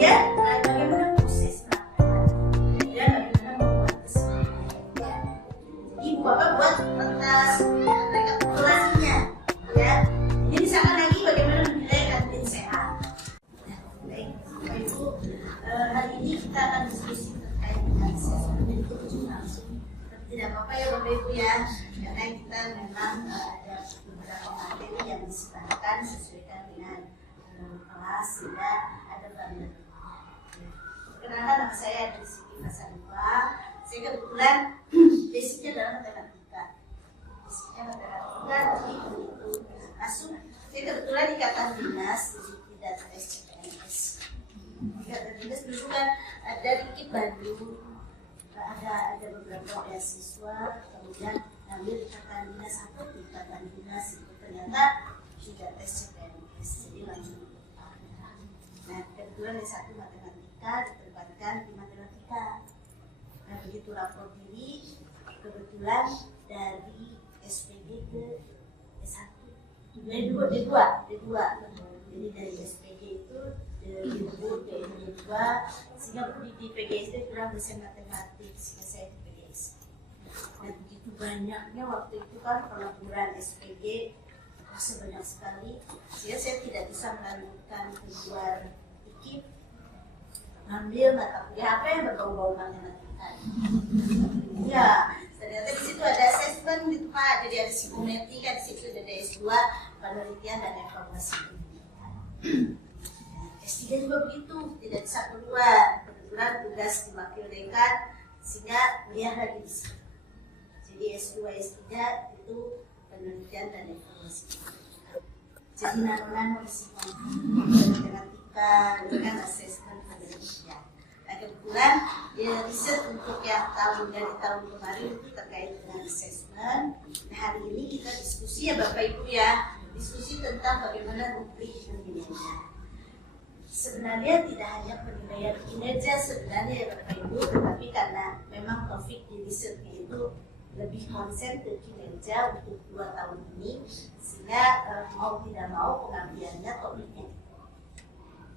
kemudian bagaimana proses melakukan dan bagaimana membuat kesimpulan. Jadi Ibu Bapak buat kertas rekapitulasinya, ya. Ini misalkan lagi bagaimana menilai kantin sehat. Baik, Bapak Ibu, hari ini kita akan diskusi terkait dengan assessment itu langsung. Tidak apa-apa ya Bapak Ibu ya, karena kita memang ada beberapa materi yang disebarkan sesuaikan dengan kelas sehingga ada banyak. Perkenalkan, nama saya ada Siti Fasanua. Saya kebetulan basicnya adalah matematika. Tapi masuk. Saya kebetulan ikatan dinas jadi tidak tes CPNS. Ikatan dinas dulu kan dari IKIP Bandung. Ada beberapa beasiswa, kemudian ngambil ikatan dinas atau ikatan dinas itu ternyata tidak tes CPNS, jadi langsung. Nah, kebetulan S1 matematika ditempatkan di matematika. Nah, begitu lapor diri, kebetulan dari SPG ke S1, D2. Jadi dari SPG itu dilebur ke D2, sehingga di PGSD kurang dosen matematik, sehingga saya di PGSD. Dan begitu banyaknya waktu itu kan pelaporan SPG sebanyak sekali, sehingga saya tidak bisa melanjutkan keluar IKIP, ngambil mata kuliah apa yang berbau-bau matematika. Ya, ternyata di situ ada assessment gitu Pak, jadi ada psikometri kan, di situ ada S2 penelitian dan evaluasi pendidikan. S3 juga begitu, tidak bisa keluar, kebetulan tugas di wakil dekan sehingga kuliah lagi di situ. Jadi S2 S3 itu penelitian dan evaluasi. Jadi nano di situ matematika, itu kan assessment penelitian. Nah, kebetulan riset untuk yang dari tahun kemarin itu terkait dengan assessment. Nah, hari ini kita diskusi ya Bapak Ibu ya, diskusi tentang bagaimana rubrik penilaian. Sebenarnya tidak hanya penilaian kinerja sebenarnya ya Bapak Ibu, tetapi karena memang topik di risetnya itu lebih konsen ke kinerja untuk 2 tahun ini, sehingga mau tidak mau pengambilannya topiknya.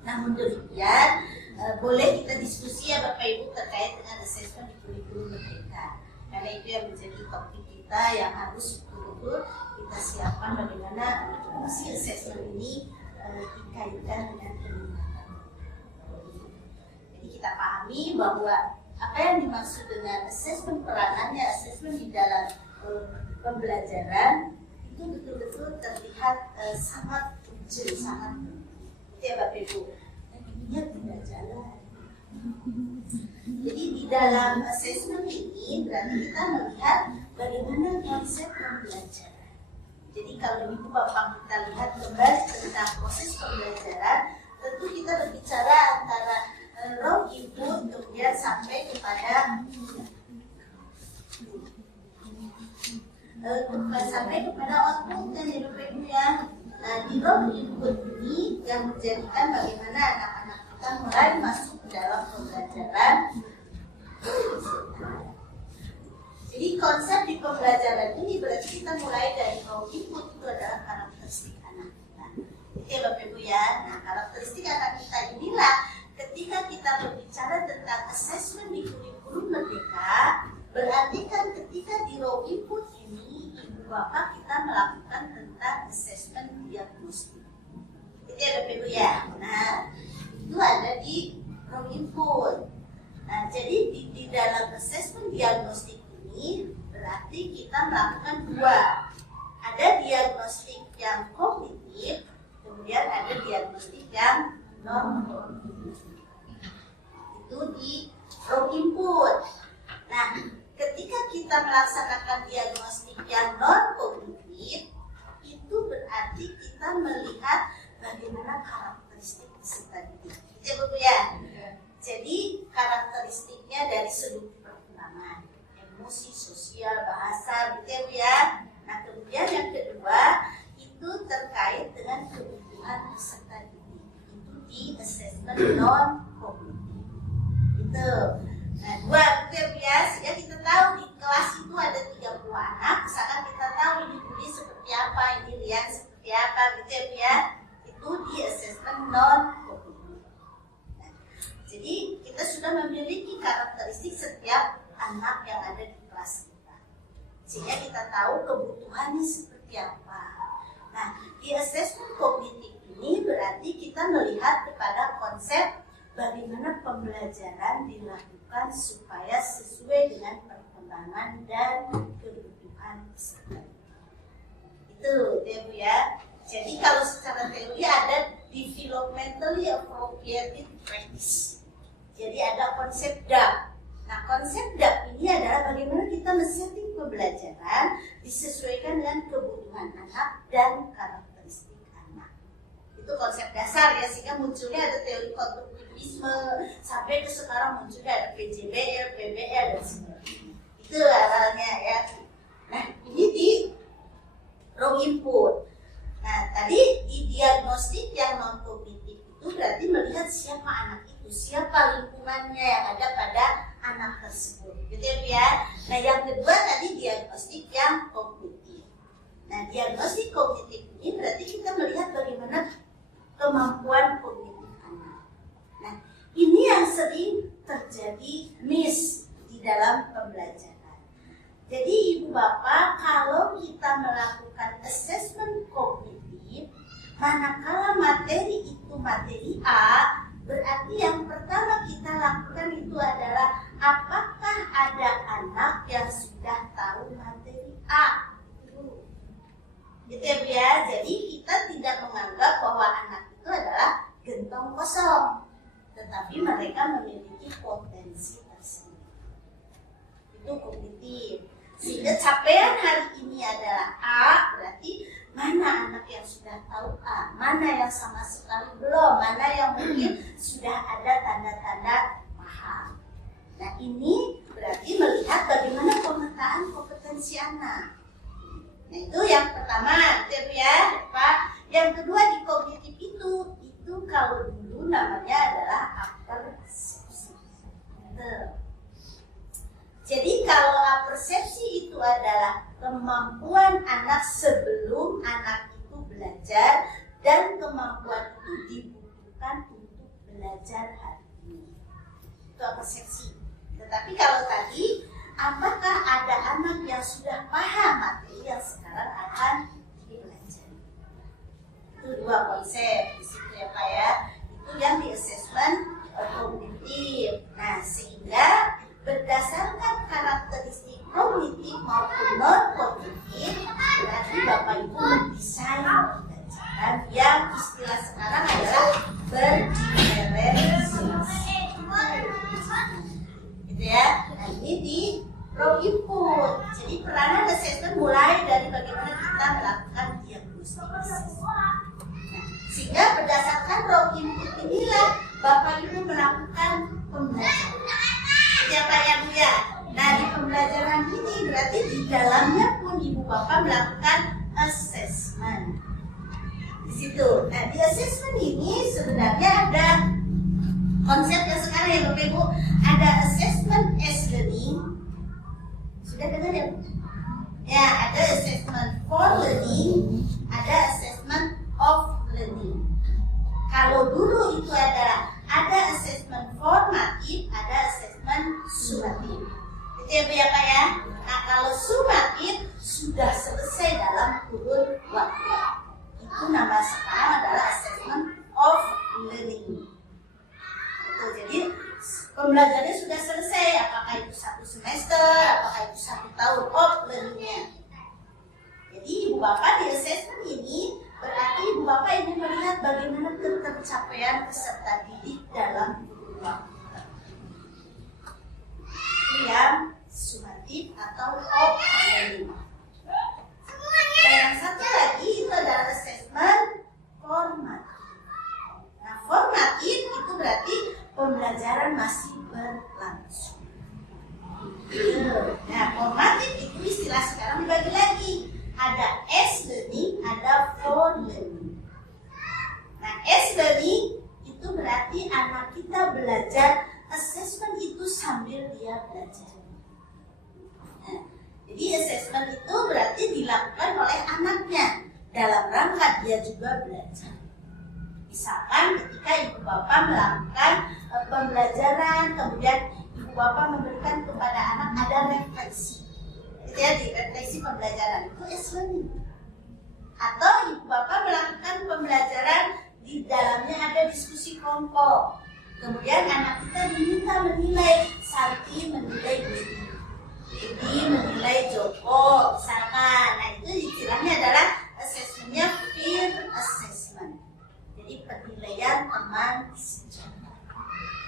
Namun demikian, boleh kita diskusi ya Bapak Ibu terkait dengan assessment di kurikulum merdeka, karena itu yang menjadi topik kita yang harus betul-betul kita siapkan bagaimana fungsi assessment ini dikaitkan dengan pendidikan. Jadi kita pahami bahwa apa yang dimaksud dengan assessment, peranannya assessment di dalam pembelajaran itu betul-betul terlihat sangat urgent, sangat ya Bapak Ibu, dan ininya tidak jalan. Jadi di dalam assessment ini berarti kita melihat bagaimana konsep pembelajaran. Jadi kalau Ibu Bapak kita lihat kembali tentang proses pembelajaran, tentu kita berbicara antara raw input kemudian sampai kepada output ya Bapak Ibu ya. Nah, di raw input ini yang menjadikan bagaimana anak-anak kita mulai masuk ke dalam pembelajaran. Jadi konsep di pembelajaran ini berarti kita mulai dari raw input itu adalah karakteristik anak kita. Itu ya Bapak Ibu ya. Nah, karakteristik anak kita inilah ketika kita berbicara tentang assessment di kurikulum merdeka, berarti kan ketika di raw input ini Ibu Bapak kita melakukan tentang assessment diagnostik. Itu ya Bapak Ibu ya. Nah, itu ada di raw input. Nah, jadi di dalam assessment diagnostik ini berarti kita melakukan 2. Ada diagnostik yang kognitif, kemudian ada diagnostik yang non kognitif. Itu di raw input. Nah, ketika kita melaksanakan diagnostik yang non kognitif, itu berarti kita melihat bagaimana karakteristik peserta didik. Itu ya Bu ya. Jadi karakteristiknya dari sudut perkembangan, emosi, sosial, bahasa, gitu ya Bu ya. Nah, kemudian yang kedua itu terkait dengan kebutuhan peserta didik. Itu di assessment non kognitif. Itu. Nah, 2 itu ya Bu ya. Sehingga kita tahu di kelas itu ada 30 anak, misalkan kita tahu ini Budi seperti apa, ini Rian seperti apa, gitu ya Bu ya. Itu di assessment non kognitif. Jadi kita sudah memiliki karakteristik setiap anak yang ada di kelas kita, sehingga kita tahu kebutuhannya seperti apa. Nah, di assessment kognitif ini berarti kita melihat kepada konsep bagaimana pembelajaran dilakukan supaya sesuai dengan perkembangan dan kebutuhan peserta. Itu Bu ya. Jadi kalau secara teori ada developmentally appropriate practice. Jadi ada konsep DAP. Nah, konsep DAP ini adalah bagaimana kita men-setting pembelajaran disesuaikan dengan kebutuhan anak dan karakteristik anak. Itu konsep dasar ya, sehingga munculnya ada teori konstruktivisme, sampai ke sekarang munculnya ada PJBL, PBL dan sebagainya. Itu awalnya ya. Nah, ini di raw input. Nah, tadi di diagnostik yang non kognitif itu berarti melihat siapa anak itu, siapa lingkungannya yang ada pada anak tersebut, gitu ya. Nah, yang kedua tadi diagnostik yang kognitif. Nah, diagnostik kognitif ini berarti kita melihat bagaimana kemampuan kognitif anak. Nah, ini yang sering terjadi miss di dalam pembelajaran. Jadi Ibu Bapak, kalau kita melakukan assessment kognitif, manakala materi itu materi A, berarti yang pertama kita lakukan itu adalah apakah ada anak yang sudah tahu materi A. Gitu ya Bu ya. Jadi kita tidak menganggap bahwa anak itu adalah gentong kosong, tetapi mereka memiliki potensi tersendiri. Itu kognitif. Sehingga capaian hari ini adalah A, berarti mana anak yang sudah tahu A, mana yang sama sekali belum, mana yang mungkin sudah ada tanda-tanda paham. Nah, ini berarti melihat bagaimana pemetaan kompetensi anak. Nah, itu yang pertama, ya Pak. Yang kedua di kognitif itu kalau dulu namanya adalah apersepsi. Jadi kalau apersepsi itu adalah kemampuan anak sebelum anak itu belajar dan kemampuan itu dibutuhkan untuk belajar hari ini. Itu apersepsi. Tetapi kalau tadi, apakah ada anak yang sudah paham materi yang sekarang akan dipelajari? Itu dua konsep di situ ya Pak ya. Itu yang di assessment kognitif. Nah, sehingga berdasarkan karakteristik kognitif maupun non-kognitif, berarti Bapak Ibu mendesain pembelajaran yang istilah sekarang adalah berdiferensiasi. Gitu ya. Nah, ini di raw input. Jadi peranan assessment mulai dari bagaimana kita melakukan diagnostik. Nah, sehingga berdasarkan raw input inilah Bapak Ibu melakukan pembelajaran. Siapa ya Bu ya? Nah, di pembelajaran ini berarti di dalamnya pun Ibu Bapak melakukan assessment. Di situ. Nah, di assessment ini sebenarnya ada konsep yang sekarang ya Bapak Ibu, ada assessment as learning. Sudah dengar ya Bu? Ya, ada assessment for learning, ada assessment of learning. Kalau dulu itu adalah ada assessment formatif, ada assessment sumatif. Itu ya Bu ya Pak ya. Nah, kalau sumatif sudah selesai dalam kurun waktu. Itu nama sekarang adalah assessment of learning. Itu jadi pembelajarannya sudah selesai. Apakah itu 1 semester, apakah itu 1 tahun of learning-nya. Jadi Ibu Bapak di assessment ini berarti Ibu Bapak ingin melihat bagaimana ketercapaian peserta didik dalam kurun waktu. Yang sumatif atau of learning. Dan yang satu lagi itu adalah assessment formatif. Nah, formatif itu berarti pembelajaran masih berlangsung. Nah, formatif itu istilah sekarang dibagi lagi. Ada as learning, ada for learning. Nah, as learning itu berarti anak kita belajar, assessment itu sambil dia belajar. Nah, jadi assessment itu berarti dilakukan oleh anaknya dalam rangka dia juga belajar. Misalkan ketika Ibu Bapak melakukan pembelajaran, kemudian ibu bapak memberikan kepada anak ada refleksi. Jadi refleksi pembelajaran itu learning. Atau ibu bapak melakukan pembelajaran di dalamnya ada diskusi kelompok. Kemudian anak kita diminta menilai, Santi menilai Dedi menilai Joko, misalkan. Nah itu istilahnya adalah assessmentnya peer assessment. Jadi penilaian teman sejawat.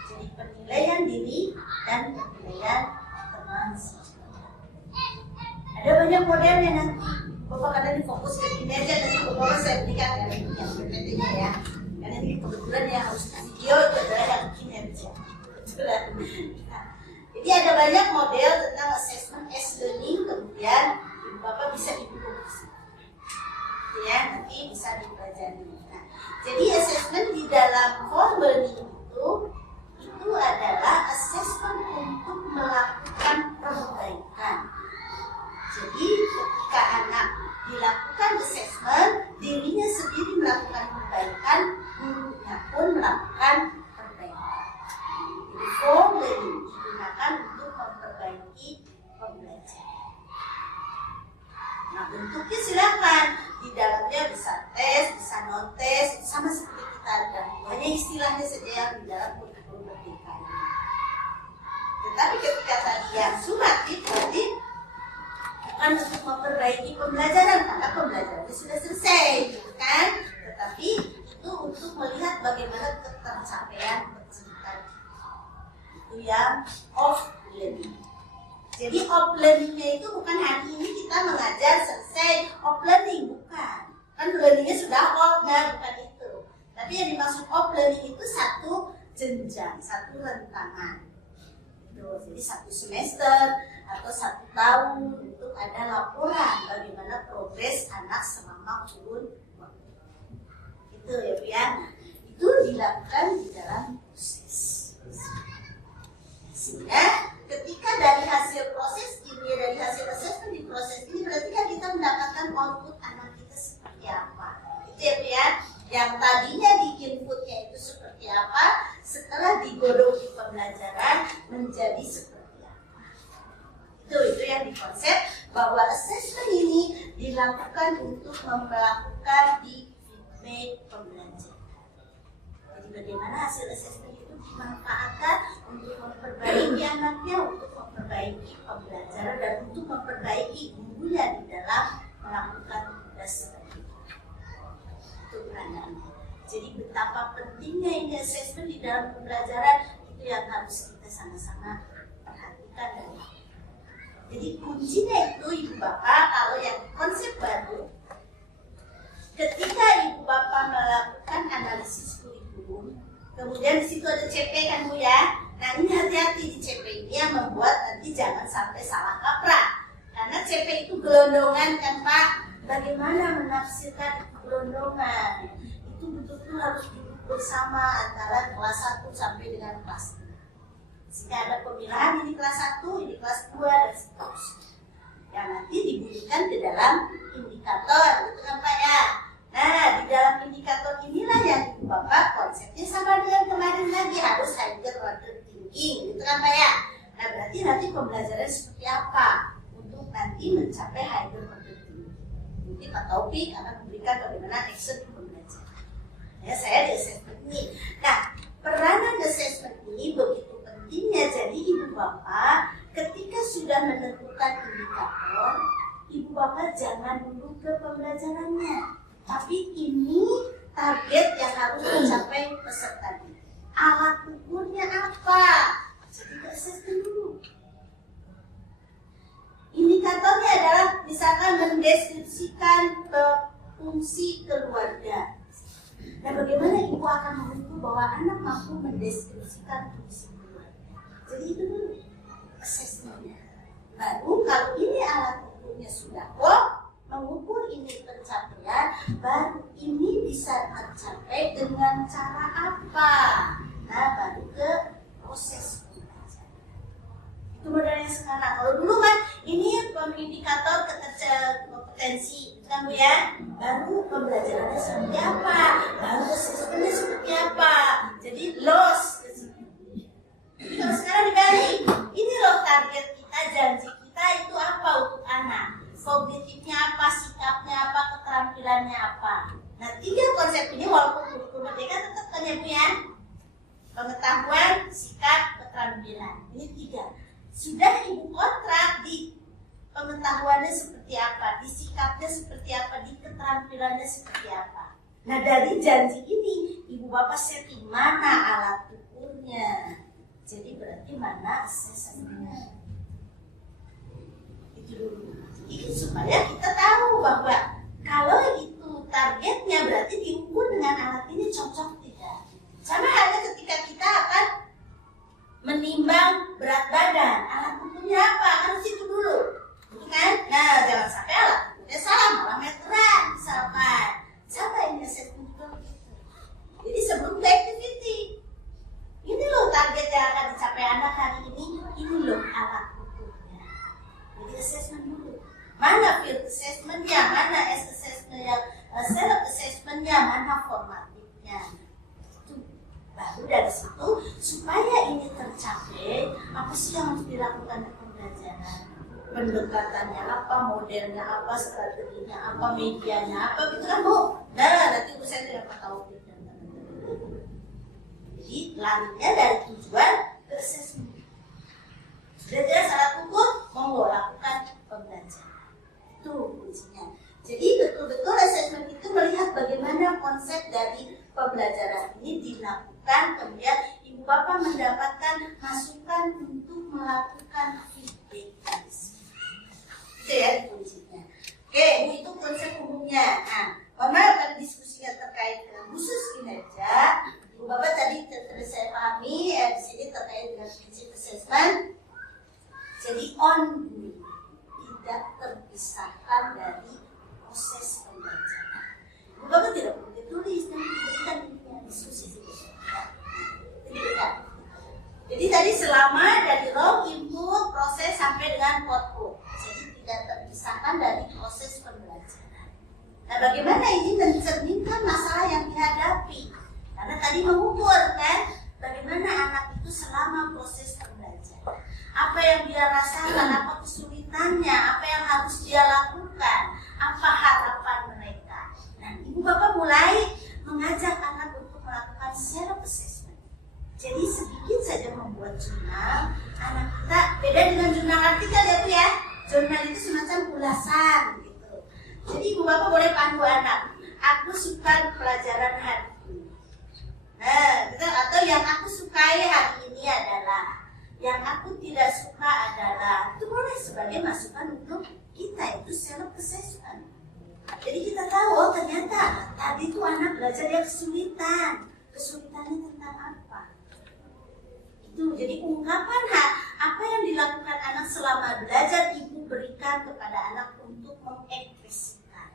Jadi penilaian diri dan penilaian teman sejawat. Ada banyak modelnya nanti. Bapak kadang fokus ke ini aja, nanti bapak saya berikan yang PPT-nya ya. Karena ini kebetulan yang harus video itu adalah yang kinerja. Jadi ada banyak model tentang assessment as learning, kemudian bapak bisa diproduksi. Ya, nanti bisa dipelajari. Nah, jadi assessment di dalam form learning itu adalah assessment untuk melakukan perbaikan. Jadi ketika anak dilakukan assessment, dirinya sendiri melakukan perbaikan, gurunya pun melakukan perbaikan. Jadi form learning digunakan untuk memperbaiki pembelajaran. Nah bentuknya silakan, di dalamnya bisa tes, bisa non tes, sama seperti kita ada. Hanya istilahnya saja yang di dalam kurikulum merdeka. Tetapi ketika tadi yang sumatif berarti bukan untuk memperbaiki pembelajaran karena pembelajarannya sudah selesai, gitu kan? Tetapi itu untuk melihat bagaimana ketercapaian peserta. Itu yang off learning. Jadi off learningnya itu bukan hari ini kita mengajar selesai off learning, bukan. Kan learningnya sudah off, nah bukan itu. Tapi yang dimaksud off learning itu satu jenjang, satu rentangan. Jadi satu semester atau 1 tahun untuk ada laporan bagaimana progres anak selama kurun waktu. Itu ya Bu ya. Itu dilakukan di dalam proses. Sehingga ketika dari hasil proses ini, dari hasil assessment di proses ini berarti kan kita mendapatkan output anak kita seperti apa. Itu ya Bu ya. Yang tadinya di inputnya itu seperti apa, setelah digodok di pembelajaran menjadi seperti apa. Itu yang dikonsep bahwa assessment ini dilakukan untuk melakukan di feedback pembelajaran. Jadi bagaimana hasil assessment itu dimanfaatkan untuk memperbaiki anaknya, untuk memperbaiki pembelajaran dan untuk memperbaiki gurunya di dalam melakukan tugas seperti itu. Itu peranannya. Jadi betapa pentingnya ini assessment di dalam pembelajaran itu yang harus kita sama-sama perhatikan dan jadi kuncinya itu ibu bapak kalau yang konsep baru ketika ibu bapak melakukan analisis kurikulum kemudian di situ ada CP kan Bu ya. Nah ini hati-hati di CP ini yang membuat nanti jangan sampai salah kaprah karena CP itu gelondongan kan Pak. Bagaimana menafsirkan gelondongan itu betul-betul harus duduk bersama antara kelas 1 sampai dengan kelas 3. Sehingga ada pemilahan ini kelas 1, ini kelas 2 dan seterusnya. Yang nanti dibunyikan ke dalam indikator, gitu kan Pak ya. Nah, di dalam indikator inilah yang Bapak konsepnya sama dengan kemarin lagi harus higher order thinking, gitu kan Pak ya. Nah, berarti nanti pembelajaran seperti apa untuk nanti mencapai higher order thinking. Mungkin Pak Taufik akan memberikan bagaimana action pembelajaran. Ya, saya di assessment ini. Nah, peranan assessment ini begitu pentingnya. Jadi ibu bapak ketika sudah menentukan indikator, ibu bapak jangan dulu ke pembelajarannya, tapi ini target yang harus dicapai peserta didik. Alat ukurnya apa? Jadi ke assessment dulu. Indikatornya adalah misalkan mendeskripsikan fungsi keluarga. Nah, bagaimana ibu akan mengukur bahwa anak mampu mendeskripsikan fungsi keluarga? Jadi itu dulu assessmentnya. Baru kalau ini alat ukurnya sudah mengukur ini pencapaian, baru ini bisa tercapai dengan cara apa? Nah, baru ke proses pembelajaran. Itu modelnya sekarang. Kalau dulu kan ini indikator kompetensi, kan Bu ya? Baru pembelajarannya seperti apa? Baru assessmentnya seperti apa? Jadi loss pengetahuan, sikap, keterampilan. Ini 3. Sudah ibu kontrak di pengetahuannya seperti apa, di sikapnya seperti apa, di keterampilannya seperti apa. Nah dari janji ini ibu bapak setting mana alat ukurnya. Jadi berarti mana asesmennya. Itu dulu. Jadi supaya kita tahu bahwa kalau itu targetnya berarti diukur dengan alat ini cocok tidak. Sama halnya ketika kita akan menimbang berat badan, alat ukurnya apa? Harus itu dulu, gitu kan? Nah, jangan sampai alat ukurnya salah, malah meteran, misalkan. Sama ini assessment gitu. Jadi sebelum ke activity, ini loh target yang akan dicapai anak hari ini loh alat ukurnya. Jadi assessment dulu. Mana field assessmentnya, mana assessment yang self assessmentnya, mana formatifnya. Baru dari situ supaya ini tercapai, apa sih yang harus dilakukan di pembelajaran? Pendekatannya apa, modelnya apa, strateginya apa, medianya apa, gitu kan Bu? Nah, nanti saya tidak tahu. Jadi larinya dari tujuan ke assessment. Sudah jelas alat ukur, monggo lakukan pembelajaran. Itu kuncinya. Jadi betul-betul assessment itu melihat bagaimana konsep dari pembelajaran ini dilakukan, kemudian ibu bapak mendapatkan masukan untuk melakukan feedback. Itu ya kuncinya. Oke, itu konsep umumnya. Nah, karena akan diskusinya terkait dengan khusus kinerja, ibu bapak tadi saya pahami di sini terkait dengan prinsip assessment. Jadi ongoing, tidak terpisahkan dari proses pembelajaran. Ibu bapak tidak perlu ditulis, nanti diberikan diskusi. Jadi tadi selama dari raw input, proses sampai dengan output. Jadi tidak terpisahkan dari proses pembelajaran. Nah, bagaimana ini mencerminkan masalah yang dihadapi? Karena tadi mengukur kan, bagaimana anak itu selama proses pembelajaran. Apa yang dia rasakan, apa kesulitannya, apa yang harus dia lakukan, apa harapan mereka. Nah, ibu bapak mulai mengajak anak untuk melakukan self assessment. Jadi sedikit saja membuat jurnal, anak kita beda dengan jurnal artikel ya Bu ya. Jurnal itu semacam ulasan gitu. Jadi ibu bapak boleh pandu anak. Aku suka pelajaran hari ini. Nah, gitu. Atau yang aku sukai hari ini adalah, yang aku tidak suka adalah, itu boleh sebagai masukan untuk kita, itu self assessment. Jadi kita tahu, oh ternyata tadi itu anak belajar yang kesulitan. Kesulitannya tentang apa? Itu jadi ungkapan apa yang dilakukan anak selama belajar, ibu berikan kepada anak untuk mengekspresikan.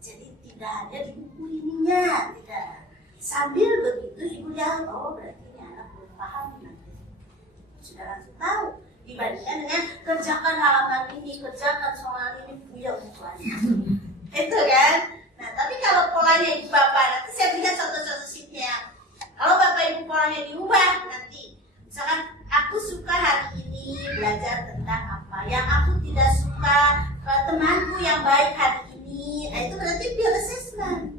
Jadi tidak hanya di buku ininya, tidak. Sambil begitu ibu jawab, oh berarti ini anak belum paham nanti. Sudah langsung tahu. Dibandingkan dengan kerjakan halaman ini, kerjakan soal ini, punya ukurannya. Itu kan? Nah, tapi kalau polanya ibu bapak, nanti saya berikan contoh-contoh sheetnya. Kalau bapak ibu polanya diubah nanti, misalkan aku suka hari ini belajar tentang apa, yang aku tidak suka temanku yang baik hari ini, nah itu berarti peer assessment.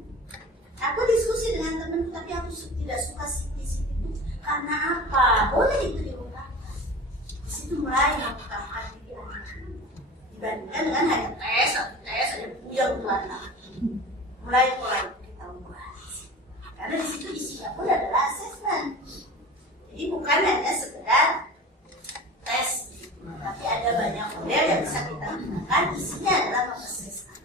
Aku diskusi dengan temanku, tapi aku tidak suka sisi itu karena apa? Boleh itu diungkapkan. Di situ mulai mengungkapkan diri anak. Dibandingkan dengan hanya tes ada yang anak. Mulai kita ubah. Karena di situ isinya pun adalah assessment. Jadi bukan hanya sekedar tes, tapi ada banyak model yang bisa kita gunakan. Isinya adalah memproseskan.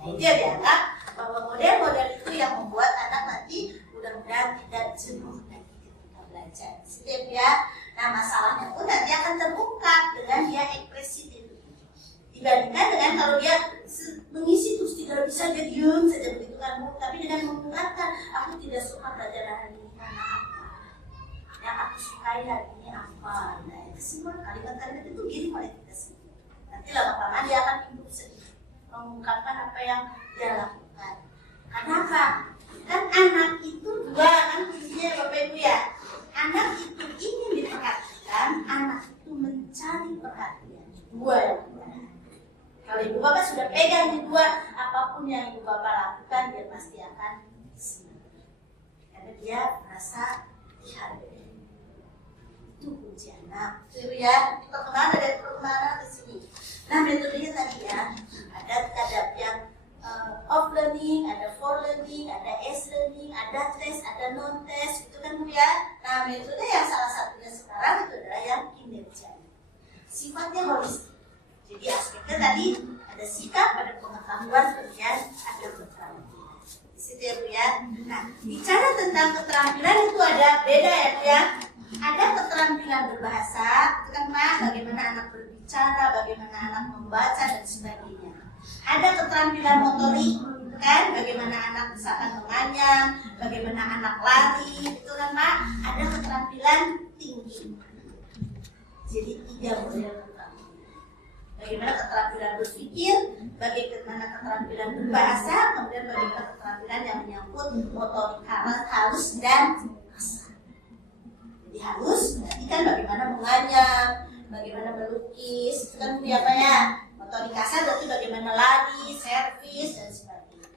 Nah, itu yang dianggap bahwa model-model itu yang membuat anak nanti mudah-mudahan tidak jenuh lagi ketika belajar. Setiap dia, nah masalahnya pun nanti akan terungkap dengan dia ekspresi diri. Dibandingkan dengan kalau dia mengisi terus tidak bisa, dia diam saja begitu kan, tapi dengan mengungkapkan, aku tidak suka belajar hari ini karena apa, yang aku sukai hari ini apa. Nah, kesimpulan kalimat-kalimat itu gini oleh kita sendiri. Nanti lama-lama dia akan improve sedikit, mengungkapkan apa yang dia lakukan. Karena apa? Kan anak itu dua, kan kuncinya Bapak Ibu ya. Anak itu ingin diperhatikan, anak itu mencari perhatian. Dua yang benar. Kalau ibu bapak sudah pegang di dua, apapun yang ibu bapak lakukan, dia pasti akan senang. Karena dia merasa dihargai. uji anak. Itu ya, perkembangan dari perkembangan di sini. Nah, metodenya tadi ya, ada yang off learning, ada for learning, ada as learning, ada tes, ada non tes, itu kan ya. Nah, metode yang salah satunya sekarang itu adalah yang kinerja. Sifatnya holistik. Jadi aspeknya tadi ada sikap, ada pengetahuan, kemudian ada keterampilan. Di situ ya Bu ya. Nah, bicara tentang keterampilan itu ada beda ya Bu ya. Ada keterampilan berbahasa, itu kan Pak, bagaimana anak berbicara, bagaimana anak membaca dan sebagainya. Ada keterampilan motorik, kan, bagaimana anak misalkan menganyam, bagaimana anak lari, itu kan Pak. Ada keterampilan tinggi. Jadi 3 model keterampilan. Bagaimana keterampilan berpikir, bagaimana keterampilan berbahasa, kemudian bagaimana keterampilan yang menyangkut motorik halus dan kasar. Jadi halus berarti kan bagaimana menganyam, bagaimana melukis, itu kan apa ya? Motorik kasar berarti bagaimana lari, servis dan sebagainya.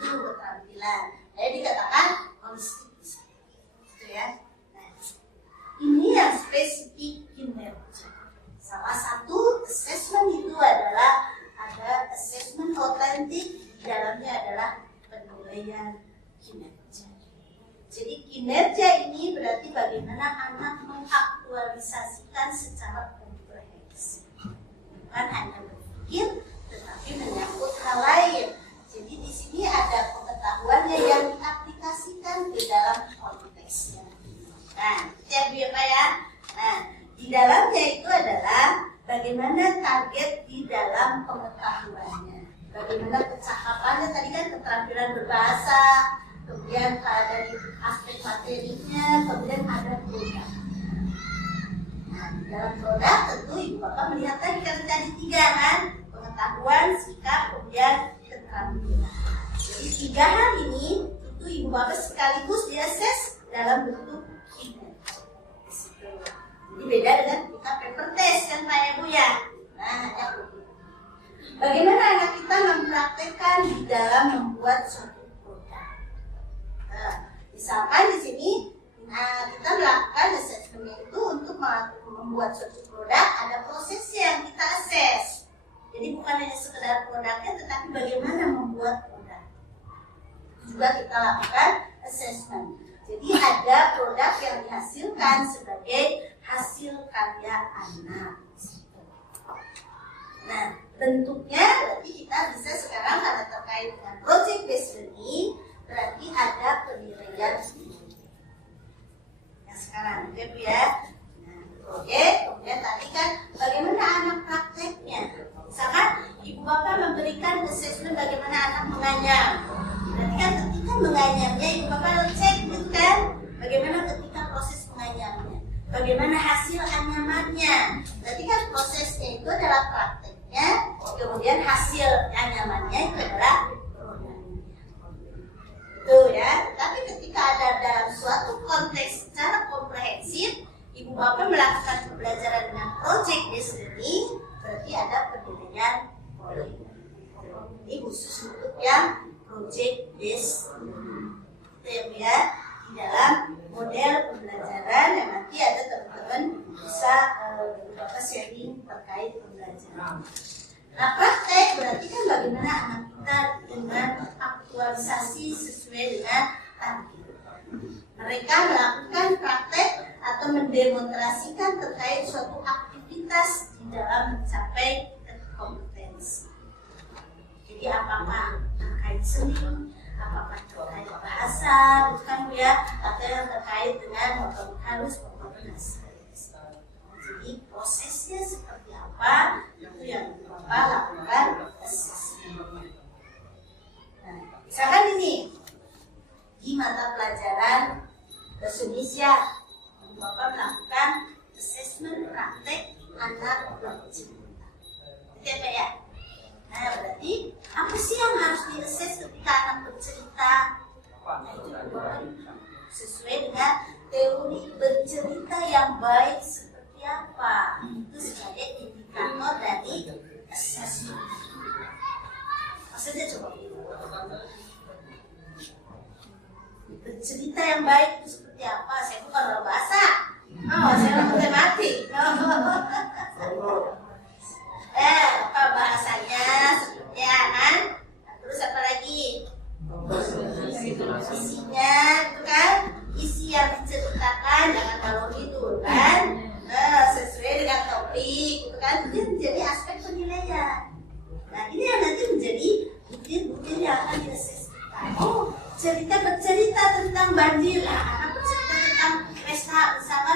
Itu keterampilan. Jadi dikatakan holistik, gitu ya. Nah, ini yang spesifik kinerja. Salah satu assessment itu adalah ada assessment otentik, di dalamnya adalah penilaian kinerja. Jadi kinerja ini berarti bagaimana anak mengaktualisasikan secara komprehensif. Bukan hanya berpikir, tetapi menyangkut hal lain. Jadi di sini ada pengetahuannya yang diaplikasikan ke dalam konteksnya. Nah, itu ya Pak ya. Nah, di dalamnya itu adalah bagaimana target di dalam pengetahuannya. Bagaimana kecakapannya, tadi kan keterampilan berbahasa, kemudian dari aspek materinya, kemudian ada produk. Nah, di dalam produk tentu Ibu Bapak melihat tadi kan tadi 3 kan, pengetahuan, sikap, kemudian keterampilan. Jadi 3 hal ini itu Ibu Bapak sekaligus diakses dalam bentuk kinerja. Jadi beda dengan kita paper test kan Pak ya Bu ya. Nah, ya Bu. Bagaimana anak kita mempraktekkan di dalam membuat suatu produk? Nah, misalkan di sini kita melakukan assessment itu untuk membuat suatu produk, ada prosesnya yang kita assess. Jadi bukan hanya sekedar produknya, tetapi bagaimana membuat produk. Juga kita lakukan assessment. Jadi ada produk yang dihasilkan sebagai hasil karya anak. Nah, bentuknya berarti kita bisa sekarang karena terkait dengan project based learning, berarti ada penilaian yang sekarang, oke Bu ya. Nah, proyek, kemudian tadi kan bagaimana anak prakteknya. Misalkan Ibu Bapak memberikan assessment bagaimana anak menganyam. Berarti kan ketika menganyamnya Ibu Bapak cek gitu kan, bagaimana ketika proses menganyamnya, bagaimana hasil anyamannya. Berarti kan prosesnya itu adalah prakteknya, kemudian hasil anyamannya itu adalah produknya. Itu ya. Tapi ketika ada dalam suatu konteks secara komprehensif, Ibu Bapak melakukan pembelajaran dengan project based learning, berarti ada penilaian poin. Ini khusus untuk yang project based learning ya, di dalam model pembelajaran yang nanti ada teman-teman bisa Bapak sharing terkait pembelajaran. Nah, praktek berarti kan bagaimana anak kita dengan aktualisasi sesuai dengan target. Mereka melakukan praktek atau mendemonstrasikan terkait suatu aktivitas di dalam mencapai kompetensi. Jadi apakah terkait seni, apakah terkait bahasa, bukan ya, atau yang terkait dengan motorik halus, motorik kasar. Jadi prosesnya seperti apa itu yang Bapak lakukan assessment. Nah, misalkan ini di mata pelajaran bahasa Indonesia, Bapak melakukan assessment praktek anak bercerita. Itu apa ya? Nah, berarti apa sih yang harus di-assess ketika anak bercerita? Nah, itu sesuai dengan teori bercerita yang baik seperti apa? Itu sebagai indikator dari assessment. Maksudnya coba bercerita yang baik itu seperti apa? Saya bukan orang bahasa, saya orang matematika.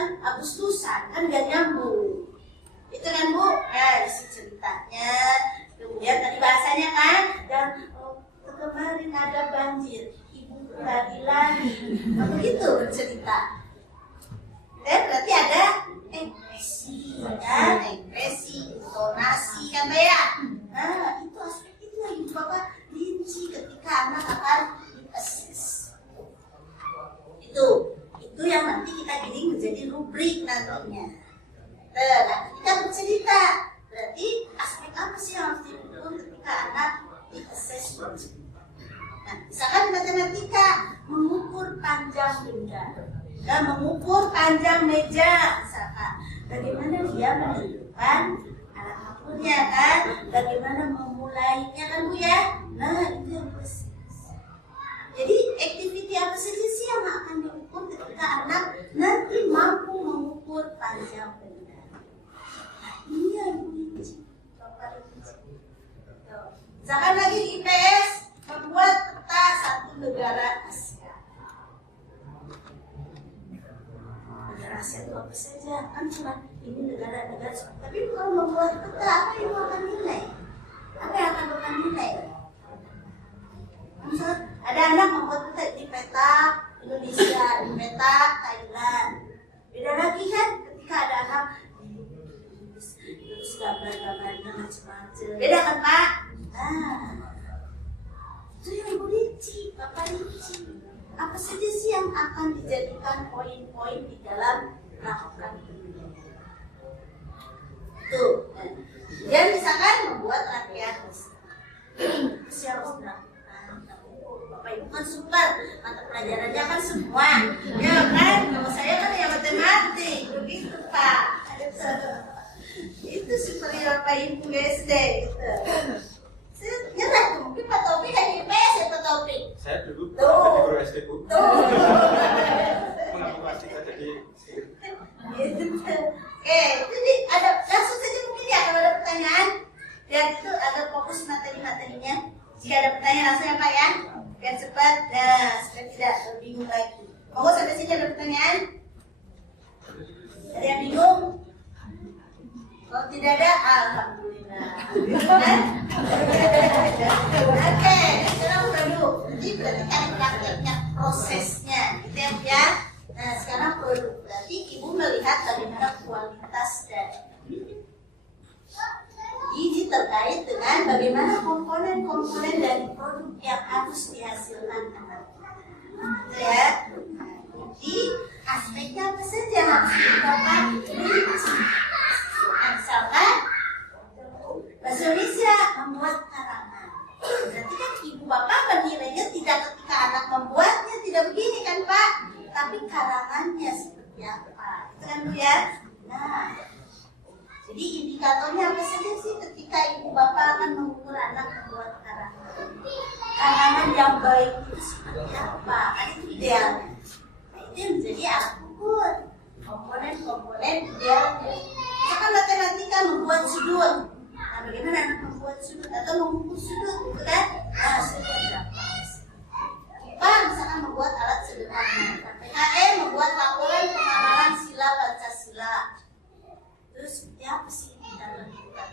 misalkan Agustusan kan gak nyambung. Itu kan Bu, isi ceritanya. Kemudian tadi bahasanya kan, dan kemarin ada banjir, ibu lari-lari, begitu bercerita. Dan berarti ada ekspresi, kan? Ekspresi, intonasi, kan ya? Nah, itu aspek itu yang ibu bapak rinci ketika anak akan di-assess. Itu yang nanti kita giring menjadi rubrik nantinya. Nah, ketika bercerita, berarti aspek apa sih yang harus diukur ketika anak di-assess? Nah, misalkan matematika mengukur panjang benda dan mengukur panjang meja, misalkan bagaimana dia menentukan alat ukurnya kan, bagaimana memulainya kan Bu ya. Nah, itu yang proses. Jadi activity apa saja sih yang akan diukur ketika anak nanti mampu mengukur panjang benda? Nah, ini yang kunci. Misalkan lagi di IPS membuat peta satu negara Asia. Negara Asia itu apa saja? Kan cuma ini negara-negara. Tapi kalau membuat peta, apa yang akan nilai? Apa yang akan Bapak nilai? Misalkan ada anak membuat peta di peta Indonesia, di peta Thailand. Beda lagi kan ketika ada anak terus gambar-gambarnya macam-macam. Beda kan Pak? Nah, itu yang Ibu rinci, Bapak rinci. Apa saja sih yang akan dijadikan poin-poin di dalam melakukan penilaian? Tuh, dan misalkan membuat latihan harus dilakukan. Bapak Ibu kan super, mata pelajarannya kan semua, ya kan? Kalau saya kan yang matematik, begitu Pak. Itu superior Bapak Ibu SD. Gitu. Saya nyerah tuh, mungkin Pak Taufik hanya IPS ya Pak Taufik. Saya dulu guru SD Bu. Mengaku kita jadi. Oke, jadi ada langsung saja mungkin ya kalau ada pertanyaan. Biar itu agak fokus materi-materinya. Jika ada pertanyaan langsung ya Pak ya. Biar cepat, supaya tidak bingung lagi. Mau sampai sini ada pertanyaan? Ada yang bingung? Kalau tidak ada, alhamdulillah. Oke, sekarang udah dulu. Jadi berarti kan prakteknya, prosesnya, gitu ya. Nah, sekarang produk. Berarti Ibu melihat bagaimana kualitas dari. Ini terkait dengan bagaimana komponen-komponen dari produk yang harus dihasilkan anak. Gitu ya. Jadi aspeknya apa saja harus Bapak rinci. Misalkan bahasa Indonesia membuat karangan. Berarti kan Ibu Bapak menilainya tidak ketika anak membuatnya tidak begini kan Pak, tapi karangannya seperti apa. Itu kan Bu ya. Nah, jadi indikatornya apa saja sih ketika Ibu Bapak akan mengukur anak membuat karangan? Karangan yang baik itu seperti apa? Kan itu idealnya. Nah, itu yang menjadi alat ukur. Komponen-komponen idealnya. Misalkan matematika membuat sudut. Nah, bagaimana anak membuat sudut atau mengukur sudut, gitu kan? Nah, sudut berapa? Pak, misalkan membuat alat sederhana. PKM membuat laporan pengamalan sila Pancasila. Terus seperti apa sih indikator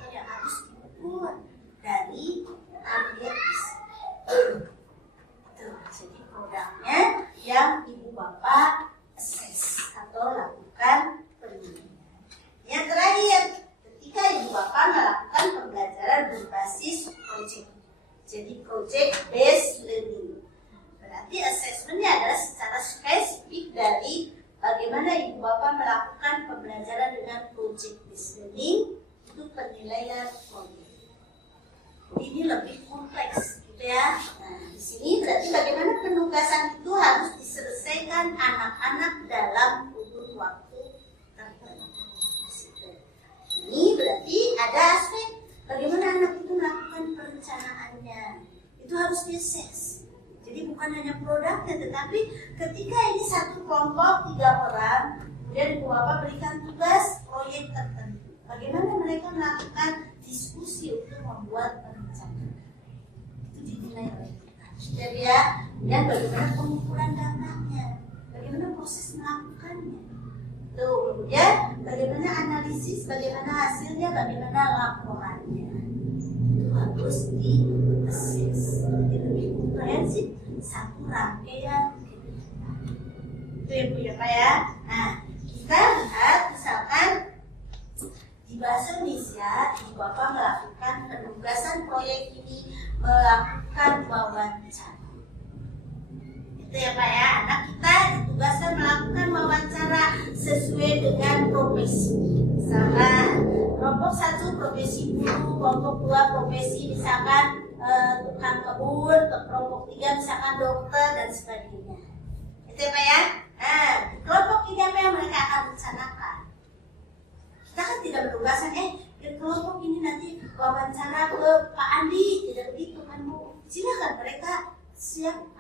yang harus diukur dari target itu? Jadi produknya yang Ibu Bapak assess atau lakukan penilaian. Yang terakhir, ketika Ibu Bapak melakukan pembelajaran berbasis project. Jadi project based learning. Berarti assessmentnya adalah secara spesifik dari bagaimana Ibu Bapak melakukan pembelajaran dengan project based learning, itu penilaian project. Ini lebih kompleks, gitu ya. Nah, di sini berarti bagaimana penugasan itu harus diselesaikan anak-anak dalam kurun waktu tertentu. Ini berarti ada aspek bagaimana anak itu melakukan perencanaannya. Itu harus di-assess. Jadi bukan hanya produknya, tetapi ketika ini satu kelompok 3 orang, kemudian Ibu Bapak berikan tugas proyek tertentu. Bagaimana mereka melakukan diskusi untuk membuat perencanaan. Itu dinilai oleh kita. Jadi ya, dan bagaimana pengukuran datanya, bagaimana proses melakukannya. Tuh, bagaimana analisis, bagaimana hasilnya, bagaimana laporannya. Itu harus di-assess. Jadi lebih komprehensif, satu rangkaian. Itu yang punya Pak ya. Nah, kita lihat misalkan di bahasa Indonesia, Ibu Bapak melakukan penugasan proyek ini, melakukan wawancara. Itu ya Pak ya, anak kita ditugaskan melakukan wawancara sesuai dengan profesi. Misalkan kelompok 1 profesi guru, kelompok 2 profesi misalkan tukang kebun, kelompok 3 misalkan dokter dan sebagainya. Itu ya Pak ya. Nah, kelompok 3 apa yang mereka akan rencanakan? Kita kan tidak menugaskan, kelompok ini nanti wawancara ke Pak Andi, tidak begitu kan Bu. Silakan mereka siapkan.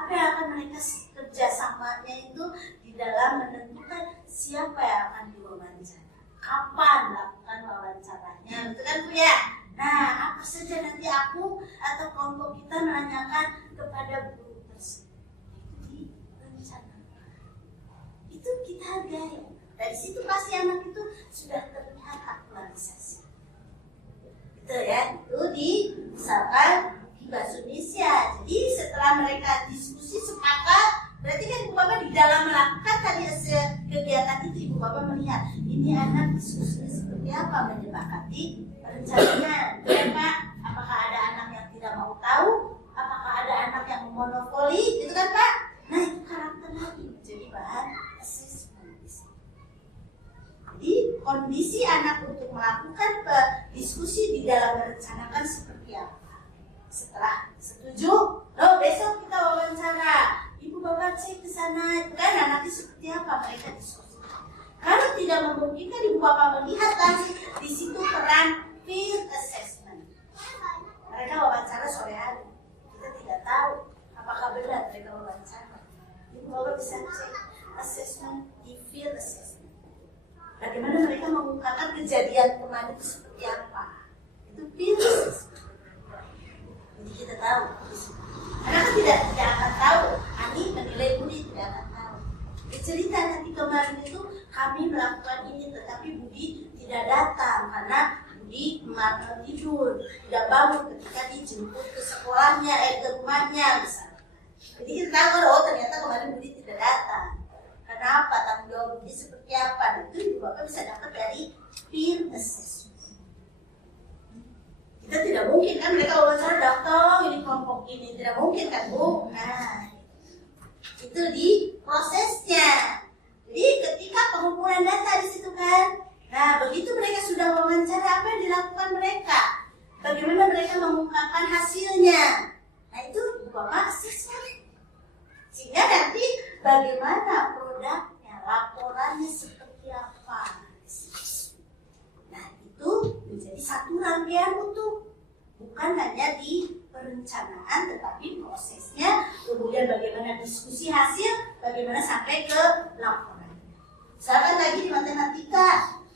Apa yang akan mereka kerjasamanya itu di dalam menentukan siapa yang akan diwawancara, kapan melakukan wawancaranya, betul kan Bu ya? Nah, apa saja nanti aku atau kelompok kita menanyakan kepada guru tersebut, itu direncanakan, itu kita hargai. Dari situ pasti anak itu sudah terlihat aktualisasi, betul ya? Itu di misalkan bahasa Indonesia. Jadi setelah mereka diskusi sepakat, berarti kan Ibu Bapak di dalam melakukan tadi kegiatan itu Ibu Bapak melihat ini anak diskusinya seperti apa, menyepakati rencananya. Ya Pak, apakah ada anak yang tidak mau tahu? Apakah ada anak yang memonopoli? Itu kan Pak. Nah itu karakter lagi jadi bahan assessment. Jadi kondisi anak untuk melakukan diskusi di dalam merencanakan seperti apa. Setelah setuju, besok kita wawancara. Ibu Bapak cek ke sana, kan anaknya seperti apa mereka diskusi. Kalau tidak memungkinkan Ibu Bapak melihat lagi di situ peran field assessment. Mereka wawancara sore hari, kita tidak tahu apakah benar mereka wawancara. Ibu Bapak bisa cek assessment di field assessment. Bagaimana mereka mengungkapkan kejadian kemarin itu seperti apa? Itu field assessment. Jadi kita tahu, karena kan tidak akan tahu, Ani menilai Budi tidak akan tahu. Cerita nanti kemarin itu kami melakukan ini, tetapi Budi tidak datang karena Budi kemarin tidur, tidak bangun ketika dijemput ke sekolahnya, ke rumahnya misalnya. Jadi kita tahu, ternyata kemarin Budi tidak datang. Kenapa? Tanggung jawab Budi seperti apa? Itu Ibu Bapak bisa dapat dari peer assessment. Kita tidak mungkin kan mereka wawancara datang ini kelompok ini, tidak mungkin kan Bu. Nah itu di prosesnya. Jadi ketika pengumpulan data di situ kan, nah begitu mereka sudah wawancara, apa yang dilakukan mereka, bagaimana mereka mengungkapkan hasilnya. Nah itu Ibu Bapak assessment. Sehingga nanti bagaimana produknya, laporannya seperti apa. Nah itu menjadi satu rangkaian utuh, bukan hanya di perencanaan tetapi prosesnya, kemudian bagaimana diskusi hasil, bagaimana sampai ke laporan. Misalkan lagi di matematika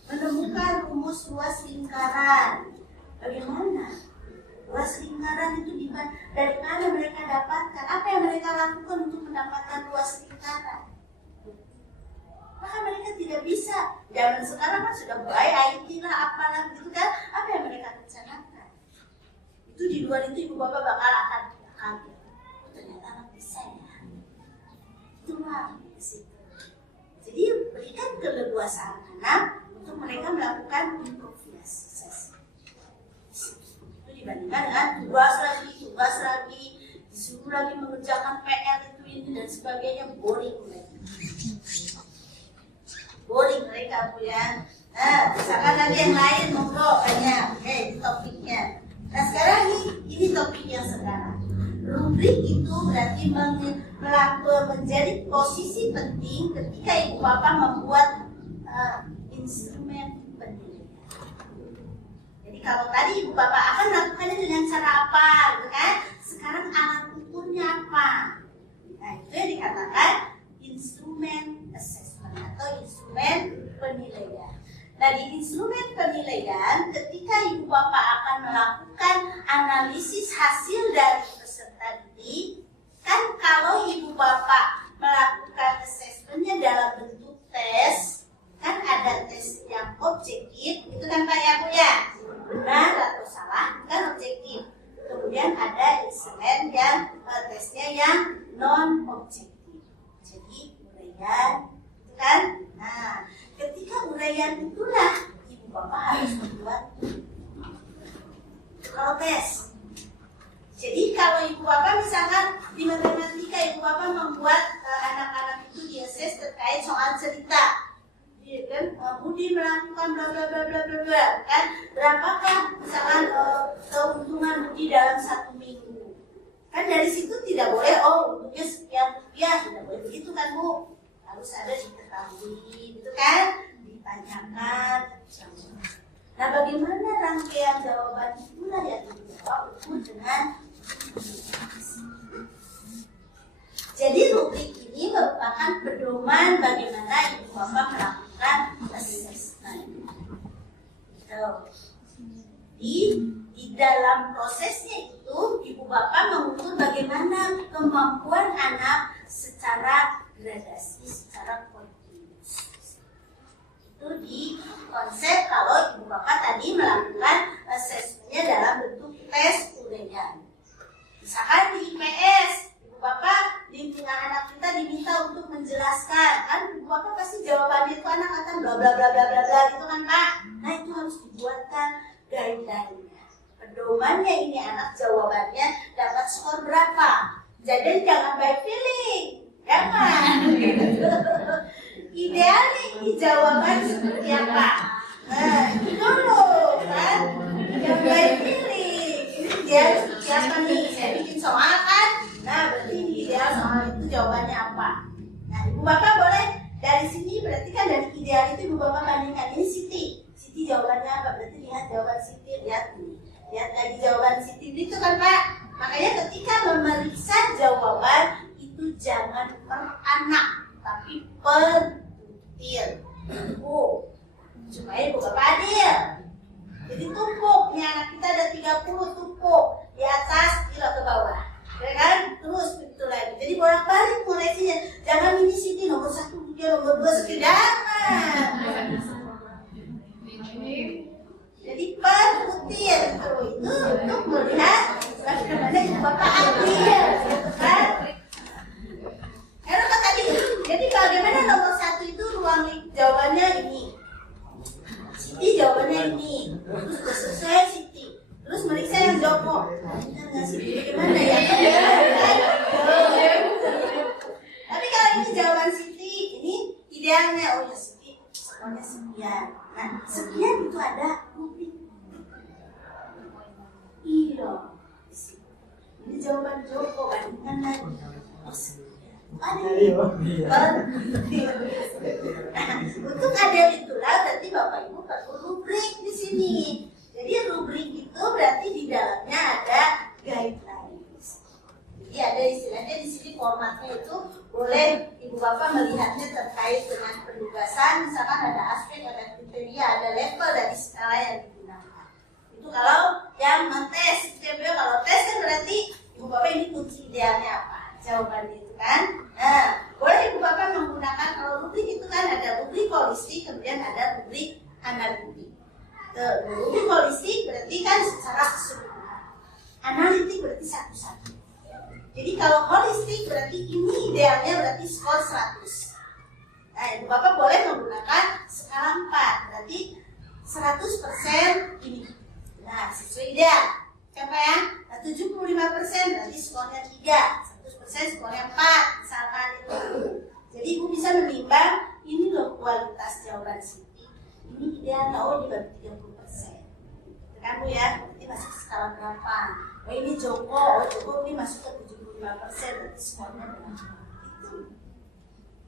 menemukan rumus luas lingkaran, bagaimana luas lingkaran itu dari mana mereka dapatkan, apa yang mereka lakukan untuk mendapatkan luas lingkaran. Maka mereka tidak bisa. Zaman sekarang kan sudah IT lah, apalah gitu kan. Apa yang mereka rencanakan? Itu di luar itu Ibu Bapak bakal akan kaget. Ternyata anak bisa ya. Itulah di situ. Jadi berikan keleluasaan anak untuk mereka melakukan improvisasi. Itu dibandingkan dengan tugas lagi, disuruh lagi mengerjakan PR itu ini dan sebagainya, boring mereka. Boring mereka Bu ya. Nah, misalkan lagi yang lain monggo banyak. Ini topiknya. Nah sekarang ini topik yang sekarang. Rubrik itu berarti menjadi posisi penting ketika Ibu Bapak membuat instrumen penilaian. Jadi kalau tadi Ibu Bapak akan melakukannya dengan cara apa, gitu kan? Sekarang alat ukurnya apa? Nah itu yang dikatakan instrumen assessment atau instrumen penilaian. Nah di instrumen penilaian ketika Ibu Bapak akan melakukan analisis hasil dari peserta didik, kan kalau Ibu Bapak melakukan assessmentnya dalam bentuk tes, kan ada tes objektif, itu kan Pak ya Bu ya, benar atau salah kan objektif. Kemudian ada instrumen yang tesnya yang non objektif. Jadi uraian, itu kan? Nah, ketika uraian itulah ibu bapak harus membuat kalau tes. Jadi kalau ibu bapak misalkan di matematika ibu bapak membuat anak-anak itu diases terkait soal cerita, ya kan? Budi melakukan bla bla bla bla bla bla, kan? Berapakah misalkan keuntungan Budi dalam 1 minggu? Kan dari situ tidak boleh untungnya sekian rupiah, tidak boleh begitu kan Bu? Harus ada diketahui, gitu kan? Ditanyakan. Nah, bagaimana rangkaian jawaban itulah yang dijawab dengan. Jadi rubrik ini merupakan pedoman bagaimana ibu bapak melakukan assessment. Di dalam prosesnya itu ibu bapak mengukur bagaimana kemampuan anak secara gradasi, secara kontinus. Itu di konsep kalau ibu bapak tadi melakukan assessmentnya dalam bentuk tes uraian. Misalkan di IPS, ibu bapak anak kita diminta untuk menjelaskan, kan ibu bapak pasti jawabannya itu anak akan bla bla bla bla bla bla gitu kan Pak. Nah itu harus dibuatkan guideline-nya. Pedomannya ini anak jawabannya dapat skor berapa. Jadi jangan by feeling, jangan. Idealnya ini jawaban seperti apa? Nah itu dulu kan, yang by feeling. Ideal seperti apa nih? Saya bikin soal kan? Nah berarti ideal soal itu jawabannya apa? Nah ibu bapak boleh dari sini, berarti kan dari ideal itu ibu bapak bandingkan ini Siti jawabannya apa? Berarti lihat jawaban Siti, lihat ini, lihat lagi jawaban Siti itu kan Pak. Makanya ketika memeriksa jawaban itu jangan per anak tapi per butir. Supaya ibu bapak adil. Jadi tumpuk, ini anak kita ada 30 tumpuk di atas, kilo ke bawah, ya kan? Terus begitu lagi. Jadi bolak-balik koreksinya. Jangan ini Siti nomor 1, dia nomor 2 sekidaran. Jadi per butir itu untuk melihat bagaimana ibu bapak adil, kan? Karena tadi, jadi bagaimana nomor 1 itu ruang jawabannya ini. Siti jawabannya ini, terus sudah selesai Siti, terus meriksa yang Joko. Nah, Siti bagaimana ya? Tapi kalau ini jawaban Siti, ini idealnya, oh ya Siti, skornya sekian. Nah, sekian itu ada rubrik. Iya, ini jawaban Joko, bandingkan lagi. Oh sekian, ada untuk adil itulah berarti Bapak Ibu perlu rubrik di sini. Jadi rubrik itu berarti di dalamnya ada guidelines. Jadi ada istilahnya di sini formatnya itu boleh Ibu Bapak melihatnya terkait dengan penugasan, misalkan ada aspek, ada kriteria, ada level dari skala yang digunakan. Itu kalau yang non-tes, kalau tes kan berarti Ibu Bapak ini kunci idealnya apa? Jawabannya itu kan. Nah, boleh Ibu Bapak menggunakan, kalau rubrik itu kan ada rubrik holistik, kemudian ada rubrik analitik. Rubrik holistik berarti kan secara keseluruhan. Analitik berarti satu-satu. Jadi kalau holistik berarti ini idealnya berarti skor 100. Nah, Ibu Bapak boleh menggunakan skala 4, berarti 100% ini. Nah, sesuai ideal. Siapa ya? Nah, 75% berarti skornya 3. 100% skornya 4, misalkan itu. Jadi Ibu bisa menimbang, ini loh kualitas jawaban Siti. Ini idealnya, oh ini baru 30%. Kan Bu ya, ini masuk ke skala berapa? Oh ini Joko, ini masuk ke 75%, berarti skornya berapa?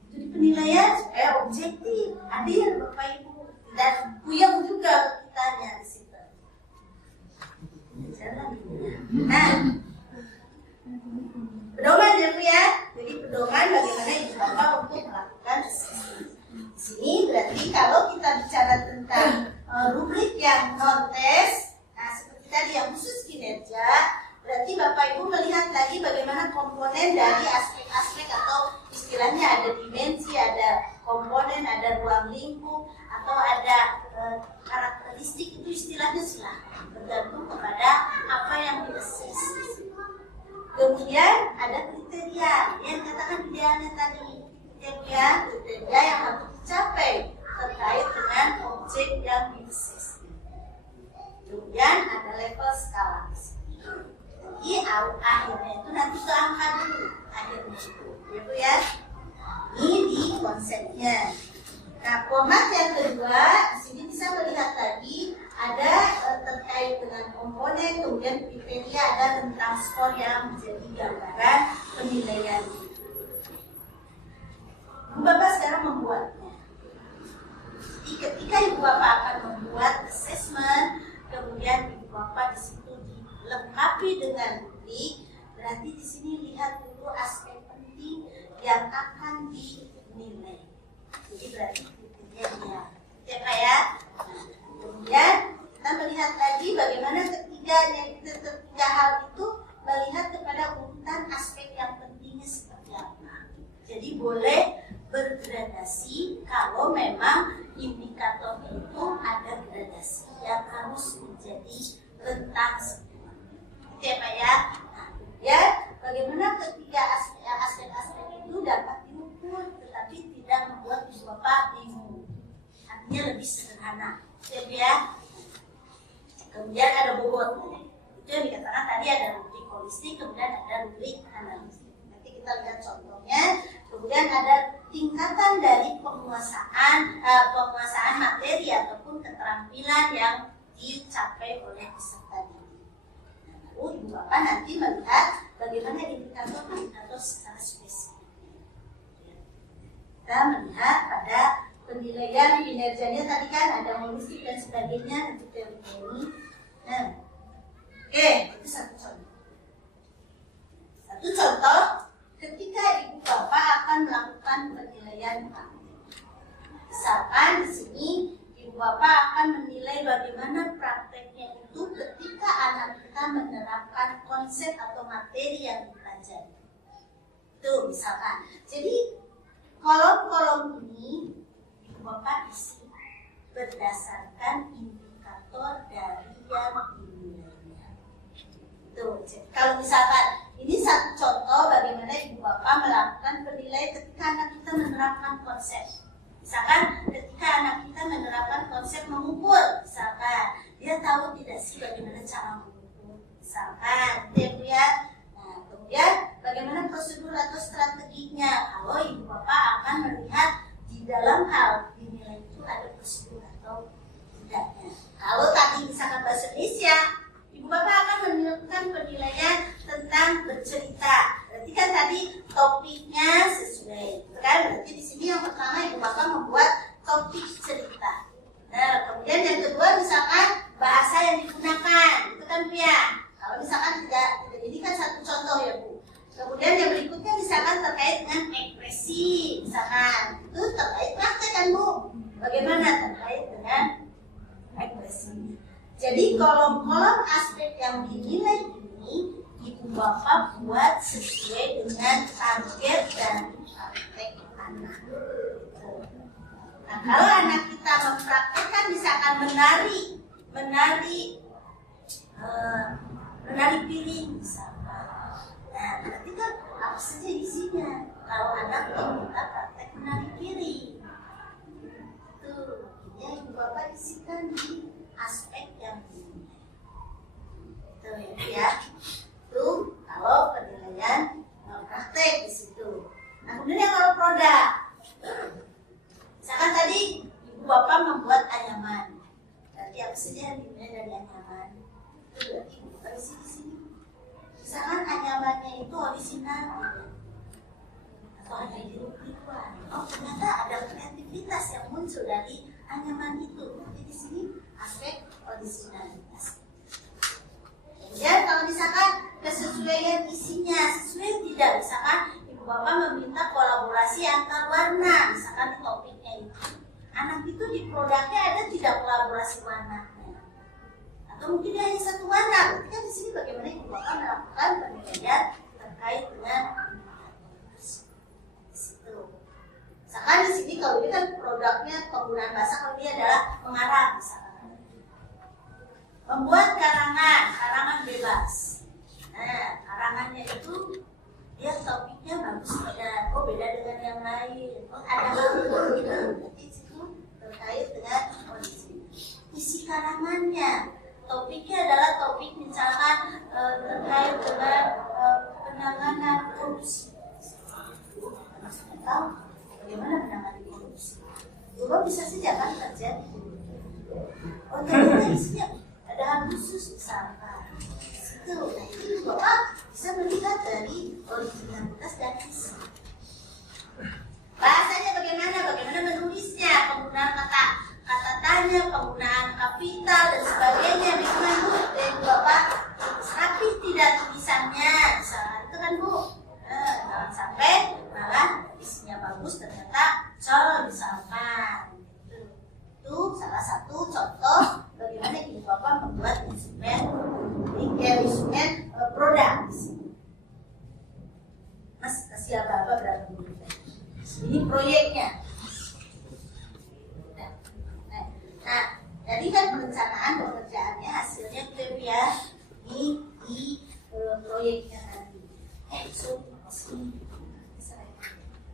Jadi penilaian supaya objektif, adil Bapak Ibu. Dan puyeng juga kitanya di situ. Nah, pedoman ya, jadi pedoman bagaimana Ibu Bapak untuk melakukan assessment. Di sini berarti kalau kita bicara tentang rubrik yang non-tes, nah seperti tadi yang khusus kinerja, berarti Bapak Ibu melihat lagi bagaimana komponen dari aspek-aspek atau istilahnya ada dimensi, ada komponen, ada ruang lingkup, atau ada karakteristik itu istilahnya silahkan, bergantung kepada apa yang diassess. Kemudian ada kriteria yang katakan idealnya tadi, kriteria yang harus dicapai terkait dengan objek yang diassess. Kemudian ada level skala. Jadi akhirnya itu nanti ke angka dulu, akhirnya itu ya. Ini di konsepnya. Nah, format yang kedua, di sini bisa melihat lagi ada terkait dengan komponen, kemudian kriteria, ada rentang skor yang menjadi gambaran penilaian. Ibu Bapak sekarang membuatnya. Jadi ketika Ibu Bapak akan membuat assessment, kemudian Ibu Bapak di situ dilengkapi dengan bukti, berarti di sini lihat dulu aspek penting yang akan dinilai. Jadi berarti kriterianya, ya Pak ya. Nah, kemudian kita melihat lagi bagaimana ketiga hal itu melihat kepada urutan aspek yang pentingnya seperti apa. Jadi boleh bergradasi kalau memang indikatornya itu ada gradasi yang harus menjadi rentang semua. Ya Pak ya. Nah, ya bagaimana ketiga aspek-aspek itu dapat diukur, tetapi tidak membuat Ibu Bapak bingung. Artinya lebih sederhana, ya. Kemudian ada bobot. Itu yang dikatakan tadi ada rubrik holistik, kemudian ada rubrik analitik. Nanti kita lihat contohnya. Kemudian ada tingkatan dari penguasaan materi ataupun keterampilan yang dicapai oleh peserta didik. Lalu Ibu Bapak nanti melihat bagaimana indikator secara spesifik. Kita melihat pada penilaian kinerjanya tadi kan ada holistik dan sebagainya untuk teori ini. Nah, oke, itu satu contoh. Satu contoh ketika Ibu Bapak akan melakukan penilaian praktek. Misalkan di sini Ibu Bapak akan menilai bagaimana prakteknya itu ketika anak kita menerapkan konsep atau materi yang dipelajari. Itu misalkan. Jadi kolom-kolom ini Ibu Bapak isi berdasarkan indikator dari yang dinilainya. Tuh, kalau misalkan ini satu contoh bagaimana Ibu Bapak melakukan penilaian ketika anak kita menerapkan konsep. Misalkan ketika anak kita menerapkan konsep mengukur, misalkan dia tahu tidak sih bagaimana cara mengukur, misalkan, ya. Nah, kemudian bagaimana prosedur atau strateginya. Kalau Ibu Bapak akan melihat di dalam hal dinilai itu ada prosedur atau tidaknya. Kalau tadi misalkan bahasa Indonesia, Ibu Bapak akan melakukan penilaian tentang bercerita. Berarti kan tadi topiknya sesuai. Kan? Berarti di sini yang pertama Ibu Bapak membuat topik cerita. Nah, kemudian yang kedua misalkan bahasa yang digunakan, itu kan Bu ya. Kalau misalkan tidak ini kan satu contoh ya Bu. Kemudian yang berikutnya misalkan terkait dengan ekspresi, misalkan itu terkait praktek kan Bu. Bagaimana terkait dengan ekspresinya. Jadi kolom-kolom aspek yang dinilai ini Ibu Bapak buat sesuai dengan target dan praktek anak. Nah, kalau anak kita mempraktekkan misalkan menari piring misalkan. Nah, berarti kan apa saja isinya? Kalau anak kita praktek menari piring, tuh, ini Ibu Bapak isikan di aspek yang dinilai. Tuh ya. Tuh kalau penilaian praktek di situ. Nah, kemudian kalau produk, misalkan tadi Ibu Bapak membuat anyaman. Berarti apa saja yang dinilai dari anyaman? Itu berarti Ibu Bapak isi di sini. Misalkan anyamannya itu orisinal atau hanya tiru-tiruan. Oh, ternyata ada kreativitas yang muncul dari anyaman itu. Berarti di sini aspek originalitas. Kemudian kalau misalkan kesesuaian isinya sesuai tidak, misalkan Ibu Bapak meminta kolaborasi antar warna, misalkan di topiknya itu. Anak itu di produknya ada tidak kolaborasi warnanya, atau mungkin dia hanya satu warna. Berarti kan di sini bagaimana Ibu Bapak melakukan penilaian terkait dengan indikator. Di situ. Misalkan di sini kalau ini kan produknya penggunaan bahasa, kalau ini adalah mengarang misalkan. Membuat karangan bebas. Nah, karangannya itu dia topiknya bagus, beda dengan yang lain. Ada hal itu terkait dengan kondisi. Isi karangannya, topiknya adalah topik misalkan terkait dengan penanganan korupsi. Maksudnya tahu bagaimana menangani korupsi? Coba bisa saja kan terjadi. Ternyata isinya ada hal khusus misalkan. Itu Bapak bisa melihat dari originalitas dan isi. Bahasanya bagaimana menulisnya, penggunaan kata tanya, penggunaan kapital dan sebagainya, bagaimana dan Bapak rapi tidak tulisannya, misalnya itu kan Bu. Jangan sampai malah isinya bagus ternyata col misalkan. Itu salah satu contoh bagaimana Ibu Bapak membuat instrumen produk. Mas kasih apa berapa menit? Ini proyeknya. Nah, jadi kan perencanaan pekerjaannya hasilnya klaim ya di proyeknya tadi.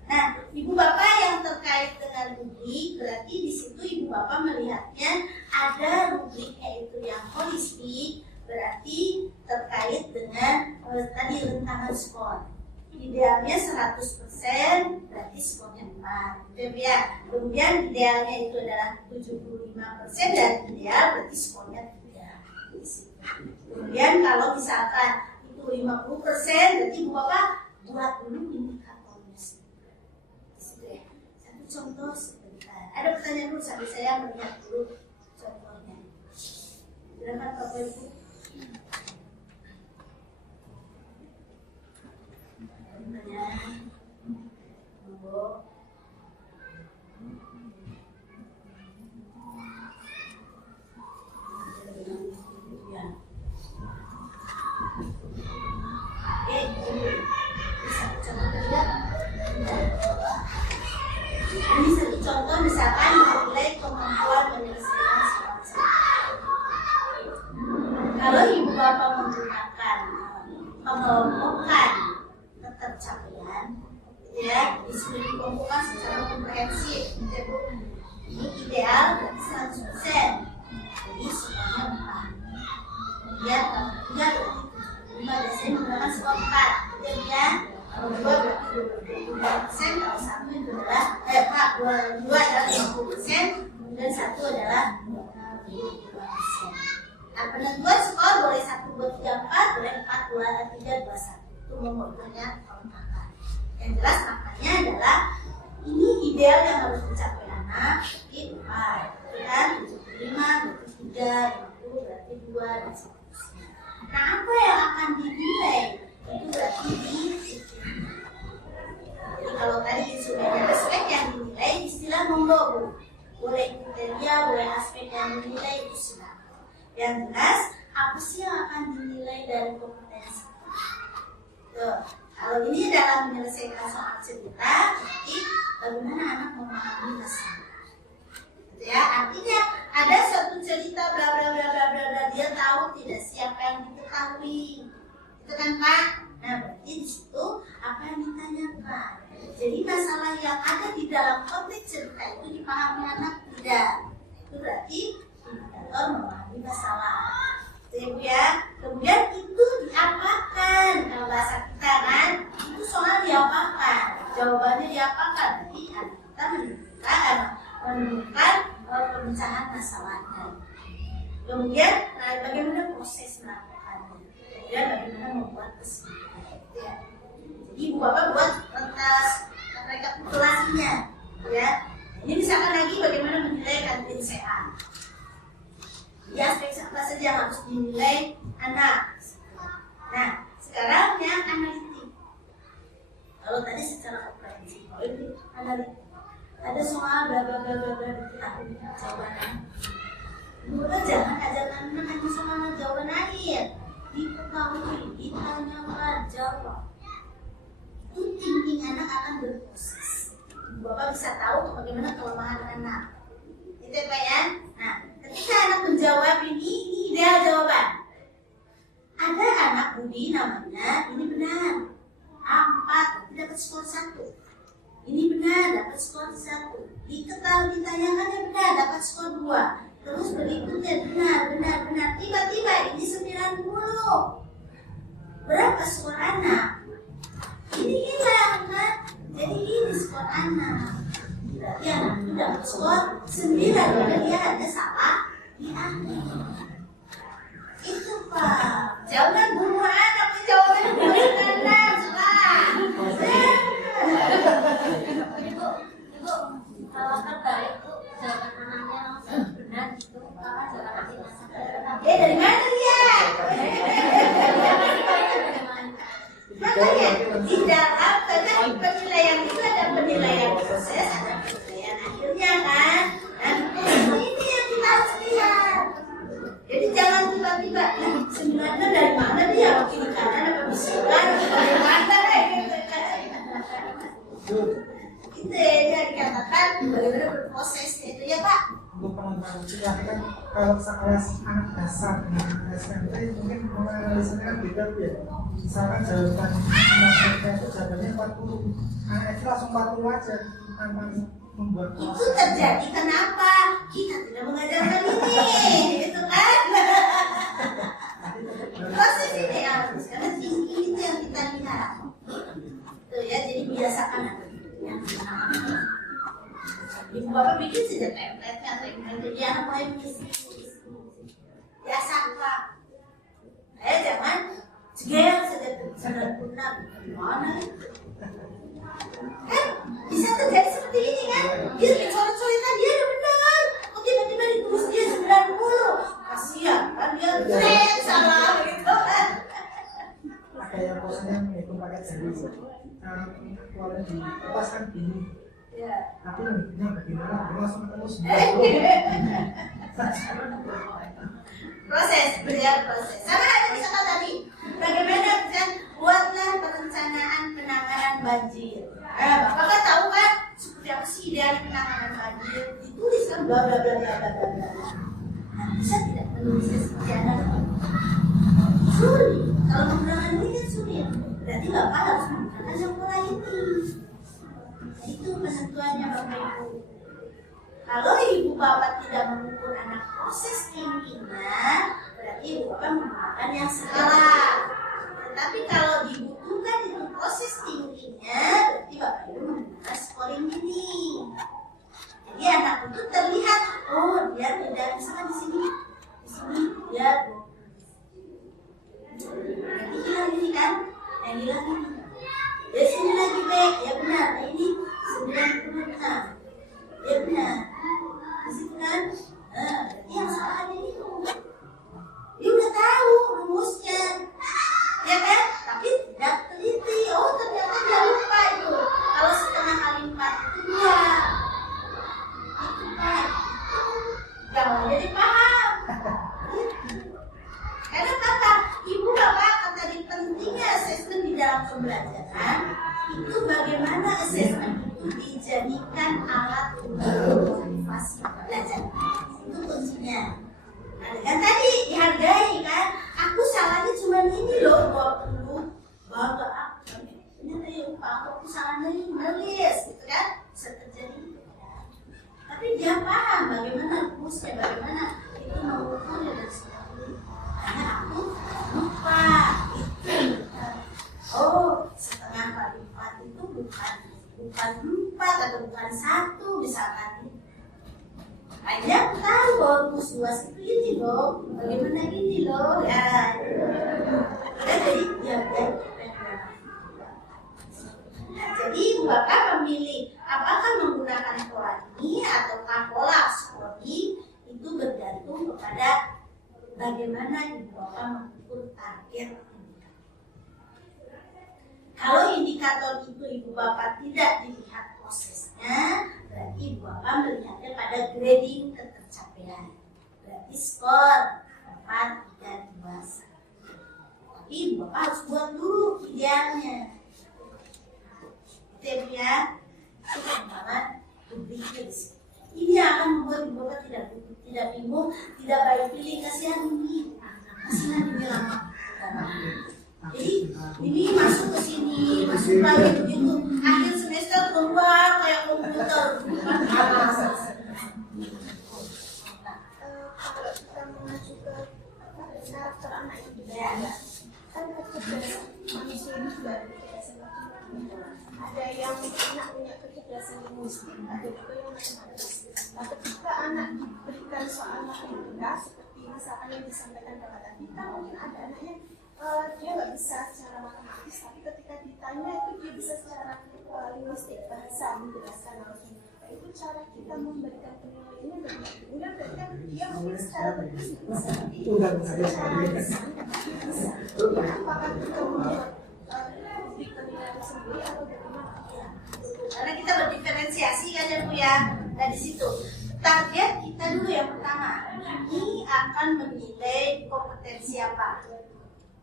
Nah, Ibu Bapak yang terkait dengan rubrik, berarti di situ Ibu Bapak melihatnya ada rubriknya itu yang holistik, berarti terkait dengan tadi rentangan skor. Idealnya 100%, berarti skornya 4. Ya. Kemudian idealnya itu adalah 75% dan ideal berarti skornya 3. Kemudian kalau misalkan itu 50%, berarti Ibu Bapak buat dulu indikatornya. Ya. Satu contoh sebentar. Ada pertanyaan dulu sambil saya melihat dulu contohnya. Silakan Bapak Ibu. Ini satu contoh misalkan menilai kemampuan menyelesaikan soal. Kalau Ibu Bapak menggunakan mengelompokkan ketercapaian, ya, disuruh dikelompokkan secara komprehensif. Ini ideal berarti 100%. Jadi semuanya 4. Kemudian kalau 3 berarti 5 biasanya menggunakan skor 4. Kemudian kalau 2 berarti 25%, kalau 1 itu adalah 2 adalah 50%, kemudian 1 adalah 25%. Nah, penentuan skor boleh 1, 2, 3, 4, boleh 4, 2, 3, 2, 1. Itu membuatnya kelengkapan. Yang jelas maknanya adalah ini ideal yang harus dicapai anak, berarti 4, kan? 75, berarti 3, 50, berarti 2, dan seterusnya. Nah, apa yang akan dinilai? Itu berarti jadi kalau tadi instrumennya aspek yang dinilai istilah monggo Bu. Boleh kriteria, boleh aspek yang dinilai itu silakan. Yang jelas apa sih yang akan dinilai dari kompetensi? Kalau ini dalam menyelesaikan soal cerita, berarti bagaimana anak memahami masalah. Ya, artinya ada satu cerita bla bla bla bla bla, dia tahu tidak siapa yang diketahui. Itu kan Pak? Nah, berarti di situ apa yang ditanyakan. Jadi masalah yang ada di dalam konteks cerita itu dipahami anak tidak. Itu berarti indikator memahami masalah. Ya, kemudian itu diapakan? Kalau bahasa kita kan, itu soal diapakan. Jawabannya diapakan. Jadi kita menemukan pemecahan masalahnya. Kemudian, bagaimana proses melakukannya? Kemudian bagaimana membuat kesimpulan. Ya. Jadi Ibu Bapak buat rekapitulasinya. Ya. Ini misalkan lagi bagaimana menilai kantin sehat. Di aspek apa saja yang harus dinilai anak. Nah, sekarang yang analitik. Kalau tadi secara komprehensif, kalau ini analitik. Ada soal bla bla bla bla bla diketahui jawabannya. Bapak jangan ajarkan anak hanya soal jawaban akhir. Diketahui, ditanyakan, jawab. Itu thinking anak akan berproses. bapak bisa tahu bagaimana kelemahan anak. Itu Pak ya. Nah, ketika anak menjawab ini ideal jawaban. Ada anak Budi namanya, ini benar. A4 dapat skor 1. Ini benar, dapat skor 1. Ditanyakan yang benar, dapat skor 2. Terus berikutnya benar. Tiba-tiba ini 90. Berapa skor anak? Ini hilang kan? Jadi ini skor anak. Berarti anak itu dapat skor 9. Karena dia ada salah di akhir. Itu Pak. Jangan bunuh anak, jawaban bunuh anak. Ibu, kalau kata itu jawaban anaknya langsung benar itu apa jawaban anaknya? Dari mana dia? Makanya di dalam penilaian itu ada penilaian proses, ada penilaian akhirnya kan. Dan ini yang kita harus lihat. Jadi jangan tiba-tiba sebenarnya dari mana dia, kiri kanan apa bisikan dari mana gitu kan. Itu yang dikatakan bagaimana berproses itu ya Pak. Untuk penentuan usia kan kalau sekelas anak dasar dengan SMP mungkin menganalisanya kan beda ya. Misalkan jawaban anak itu jawabannya 40, anak itu langsung 40 aja tanpa membuat proses. Itu terjadi kenapa? Kita tidak mengajarkan ini, gitu kan? Proses ini harus karena tinggi itu yang kita lihat. Tuh ya, jadi biasakan anak. Ibu bapak bikin saja template-nya atau jadi anak mulai mengisi. Biasa Pak. Jangan segel saja sederhana. Gimana? Kan bisa terjadi seperti ini kan? Dia coret-coretan dia udah benar. Kok tiba-tiba ditulis dia 90. Kasihan kan dia salah gitu kan. Kayak prosesnya menghitung pakai jari. Kalau di kertas kan gini. Ya. Tapi yang bagaimana? Dia langsung ketemu Proses, berjalan proses. Sama ada misalkan tadi, bagaimana kan buatlah perencanaan penanganan banjir. Bapak kan tahu kan seperti apa sih ideal penanganan banjir? Ditulis kan bla bla bla bla bla bla. Nah, bisa tidak menulisnya seperti anak? Sulit. Kalau menggunakan ini kan sulit. Berarti Bapak harus menggunakan yang pola ini. Itu penentuannya Bapak Ibu. Kalau ibu bapak tidak mengukur anak proses tingginya, berarti ibu bapak menggunakan yang salah. Tetapi kalau dibutuhkan itu proses tingginya, berarti bapak ibu menggunakan scoring ini. Jadi anak itu terlihat, oh dia tidak misalkan di sini dia berarti hilang ini kan, yang hilang ini. Ya sini lagi B, ya benar. Nah, ini 96. Ya benar. Di situ kan, yang salah ada itu. Dia udah tahu rumusnya, ya kan? Tapi tidak teliti. Oh ternyata dia lupa itu. Kalau setengah kali 4 itu 2. Itu Pak. Jangan jadi paham. Karena kata ibu bapak kata tadi pentingnya asesmen di dalam pembelajaran itu bagaimana asesmen itu dijadikan alat untuk motivasi belajar. Itu kuncinya. Nah, kan tadi dihargai kan, aku salahnya cuma ini loh 20 bangga ternyata ya Pak, aku salahnya ini nulis gitu kan, bisa terjadi. Tapi dia paham bagaimana rumusnya, bagaimana itu mengukurnya dan sebagainya. Hanya aku lupa itu. Oh, setengah kali 4 itu bukan 4 atau bukan 1 misalkan. Akhirnya aku tahu bahwa rumus 2 itu ini loh, bagaimana ini loh, ya. Jadi jadi ibu bapak memilih apakah menggunakan pola ini ataukah pola scoring itu bergantung kepada bagaimana ibu bapak mengukur target. Kalau indikator itu ibu bapak tidak dilihat prosesnya, berarti ibu bapak melihatnya pada grading ketercapaian. Berarti skor 4, 3, 2, 1. Tapi ibu bapak harus buat dulu idealnya. Gitu ya. Itu pengembangan publiknya di sini. Ini akan membuat ibu bapak tidak bingung, tidak baik pilih, kasihan ini, kasihan ini lama. Jadi ini masuk ke sini, masuk lagi begitu, akhir semester keluar kayak komputer. Kalau kita mengacu ke karakter anak yang berbeda, kan kecerdasan manusia ini juga ada kecerdasan macam-macam. Ada yang anak punya kecerdasan linguistik, ada juga yang matematis. Nah, ketika anak diberikan soal matematika seperti misalkan yang disampaikan Bapak tadi, kan mungkin ada anaknya dia nggak bisa secara matematis, tapi ketika ditanya itu dia bisa secara linguistik, bahasa menjelaskan langsung. Itu cara kita memberikan penilaiannya benar-benar berarti kan dia mungkin secara berarti bisa, tapi secara lisan bisa. Apakah kita membuat publik penilaian sendiri atau bagaimana? Karena kita berdiferensiasi kan ya Bu ya. Nah di situ target kita dulu yang pertama, ini akan menilai kompetensi apa.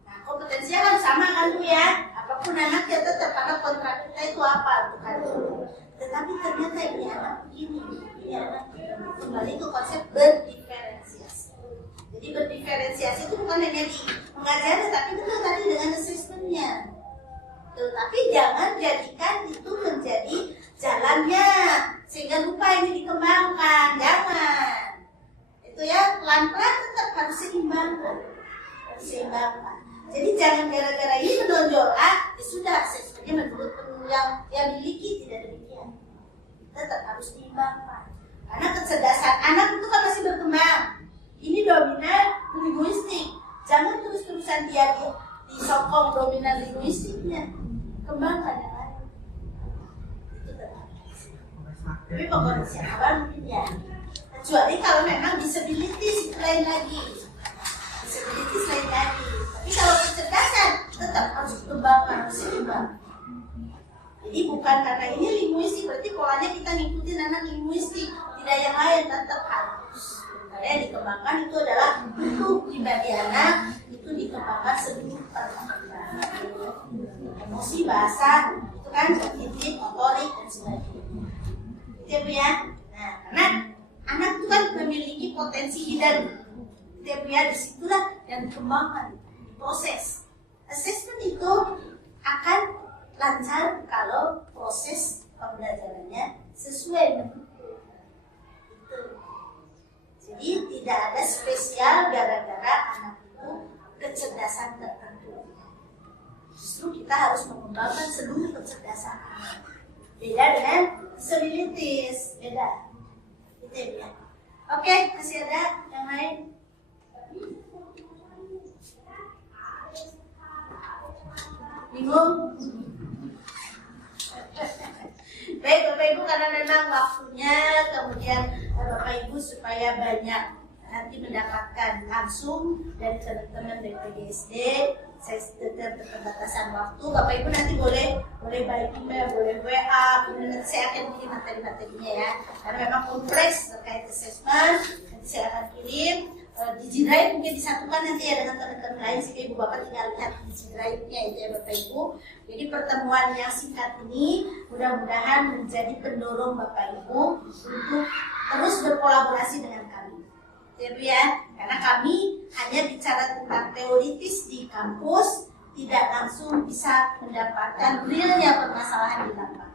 Nah kompetensinya kan sama kan Bu ya. Apapun anak kita tetap karena kontrak kita itu apa bukan. Tetapi ternyata ini anak begini, ini anak kembali ke konsep berdiferensiasi. Jadi berdiferensiasi itu bukan hanya di mengajarnya, tapi betul tadi dengan assessment-nya. Tapi jangan jadikan itu menjadi jalannya sehingga lupa ini dikembangkan, jangan. Itu ya pelan-pelan tetap harus seimbangkan. Jadi jangan gara-gara ini menonjol ya sudah assessment-nya menurut yang dimiliki tidak demikian. Tetap harus diimbangkan. Karena kecerdasan anak itu kan masih berkembang. Ini dominan linguistik. Jangan terus-terusan dia disokong dominan linguistiknya. Kembangkan yang lain. Itu tetap. Tapi pokoknya awal mungkin ya. Kecuali kalau memang disabilities itu lain lagi. Disabilities lain lagi. Tapi kalau kecerdasan tetap harus dikembangkan, harus seimbang. Jadi bukan karena ini linguistik, berarti polanya kita ngikutin anak linguistik, tidak yang lain, tetap harus. Karena yang dikembangkan itu adalah bentuk pribadi anak, itu dikembangkan seluruh perkembangan. Emosi, bahasa, itu kan kognitif, motorik, dan sebagainya. Itu ya Bu ya. Nah, karena anak itu kan memiliki potensi hidden. Itu ya Bu ya, disitulah yang dikembangkan, diproses. Assessment itu akan lancar kalau proses pembelajarannya sesuai mendukung. Jadi tidak ada spesial gara-gara anak itu kecerdasan tertentu. Justru kita harus mengembangkan seluruh kecerdasan anak. Beda dengan disabilities, beda. Itu ya. Oke, masih ada yang lain? Bingung? Baik Bapak Ibu, karena memang waktunya, kemudian Bapak Ibu supaya banyak nanti mendapatkan langsung dari teman-teman dari PGSD, saya tetap keterbatasan waktu. Bapak Ibu nanti boleh by email, boleh WA, kemudian nanti saya akan kirim materi-materinya ya. Karena memang kompleks terkait assessment, nanti saya akan kirim. Digi Drive mungkin disatukan nanti ya dengan teman-teman lain sehingga Ibu Bapak tinggal lihat Digi Drive-nya itu ya Bapak Ibu. Jadi pertemuan yang singkat ini mudah-mudahan menjadi pendorong Bapak Ibu untuk terus berkolaborasi dengan kami. Ya Bu ya, karena kami hanya bicara tentang teoritis di kampus, tidak langsung bisa mendapatkan realnya permasalahan di lapangan.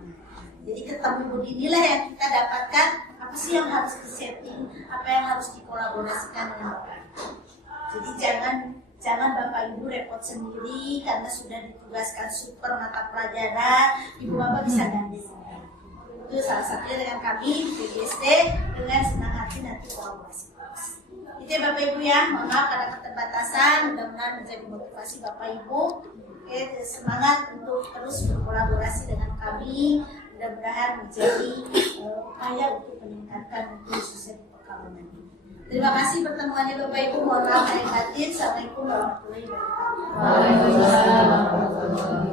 Jadi ketemu beginilah yang kita dapatkan, apa sih yang harus disetting, apa yang harus dikolaborasikan dengan Bapak Ibu. Jadi jangan Bapak Ibu repot sendiri karena sudah ditugaskan super mata pelajaran, Ibu Bapak bisa ganti. Itu salah satunya dengan kami PGSD, dengan senang hati nanti kolaborasi. Itu ya Bapak Ibu ya, mohon maaf karena keterbatasan, mudah-mudahan menjadi motivasi Bapak Ibu. Oke, semangat untuk terus berkolaborasi dengan kami, mudah-mudahan menjadi upaya untuk meningkatkan khususnya di Pekalongan. Terima kasih pertemuannya Bapak Ibu, mohon maaf lahir batin. Assalamualaikum warahmatullahi wabarakatuh.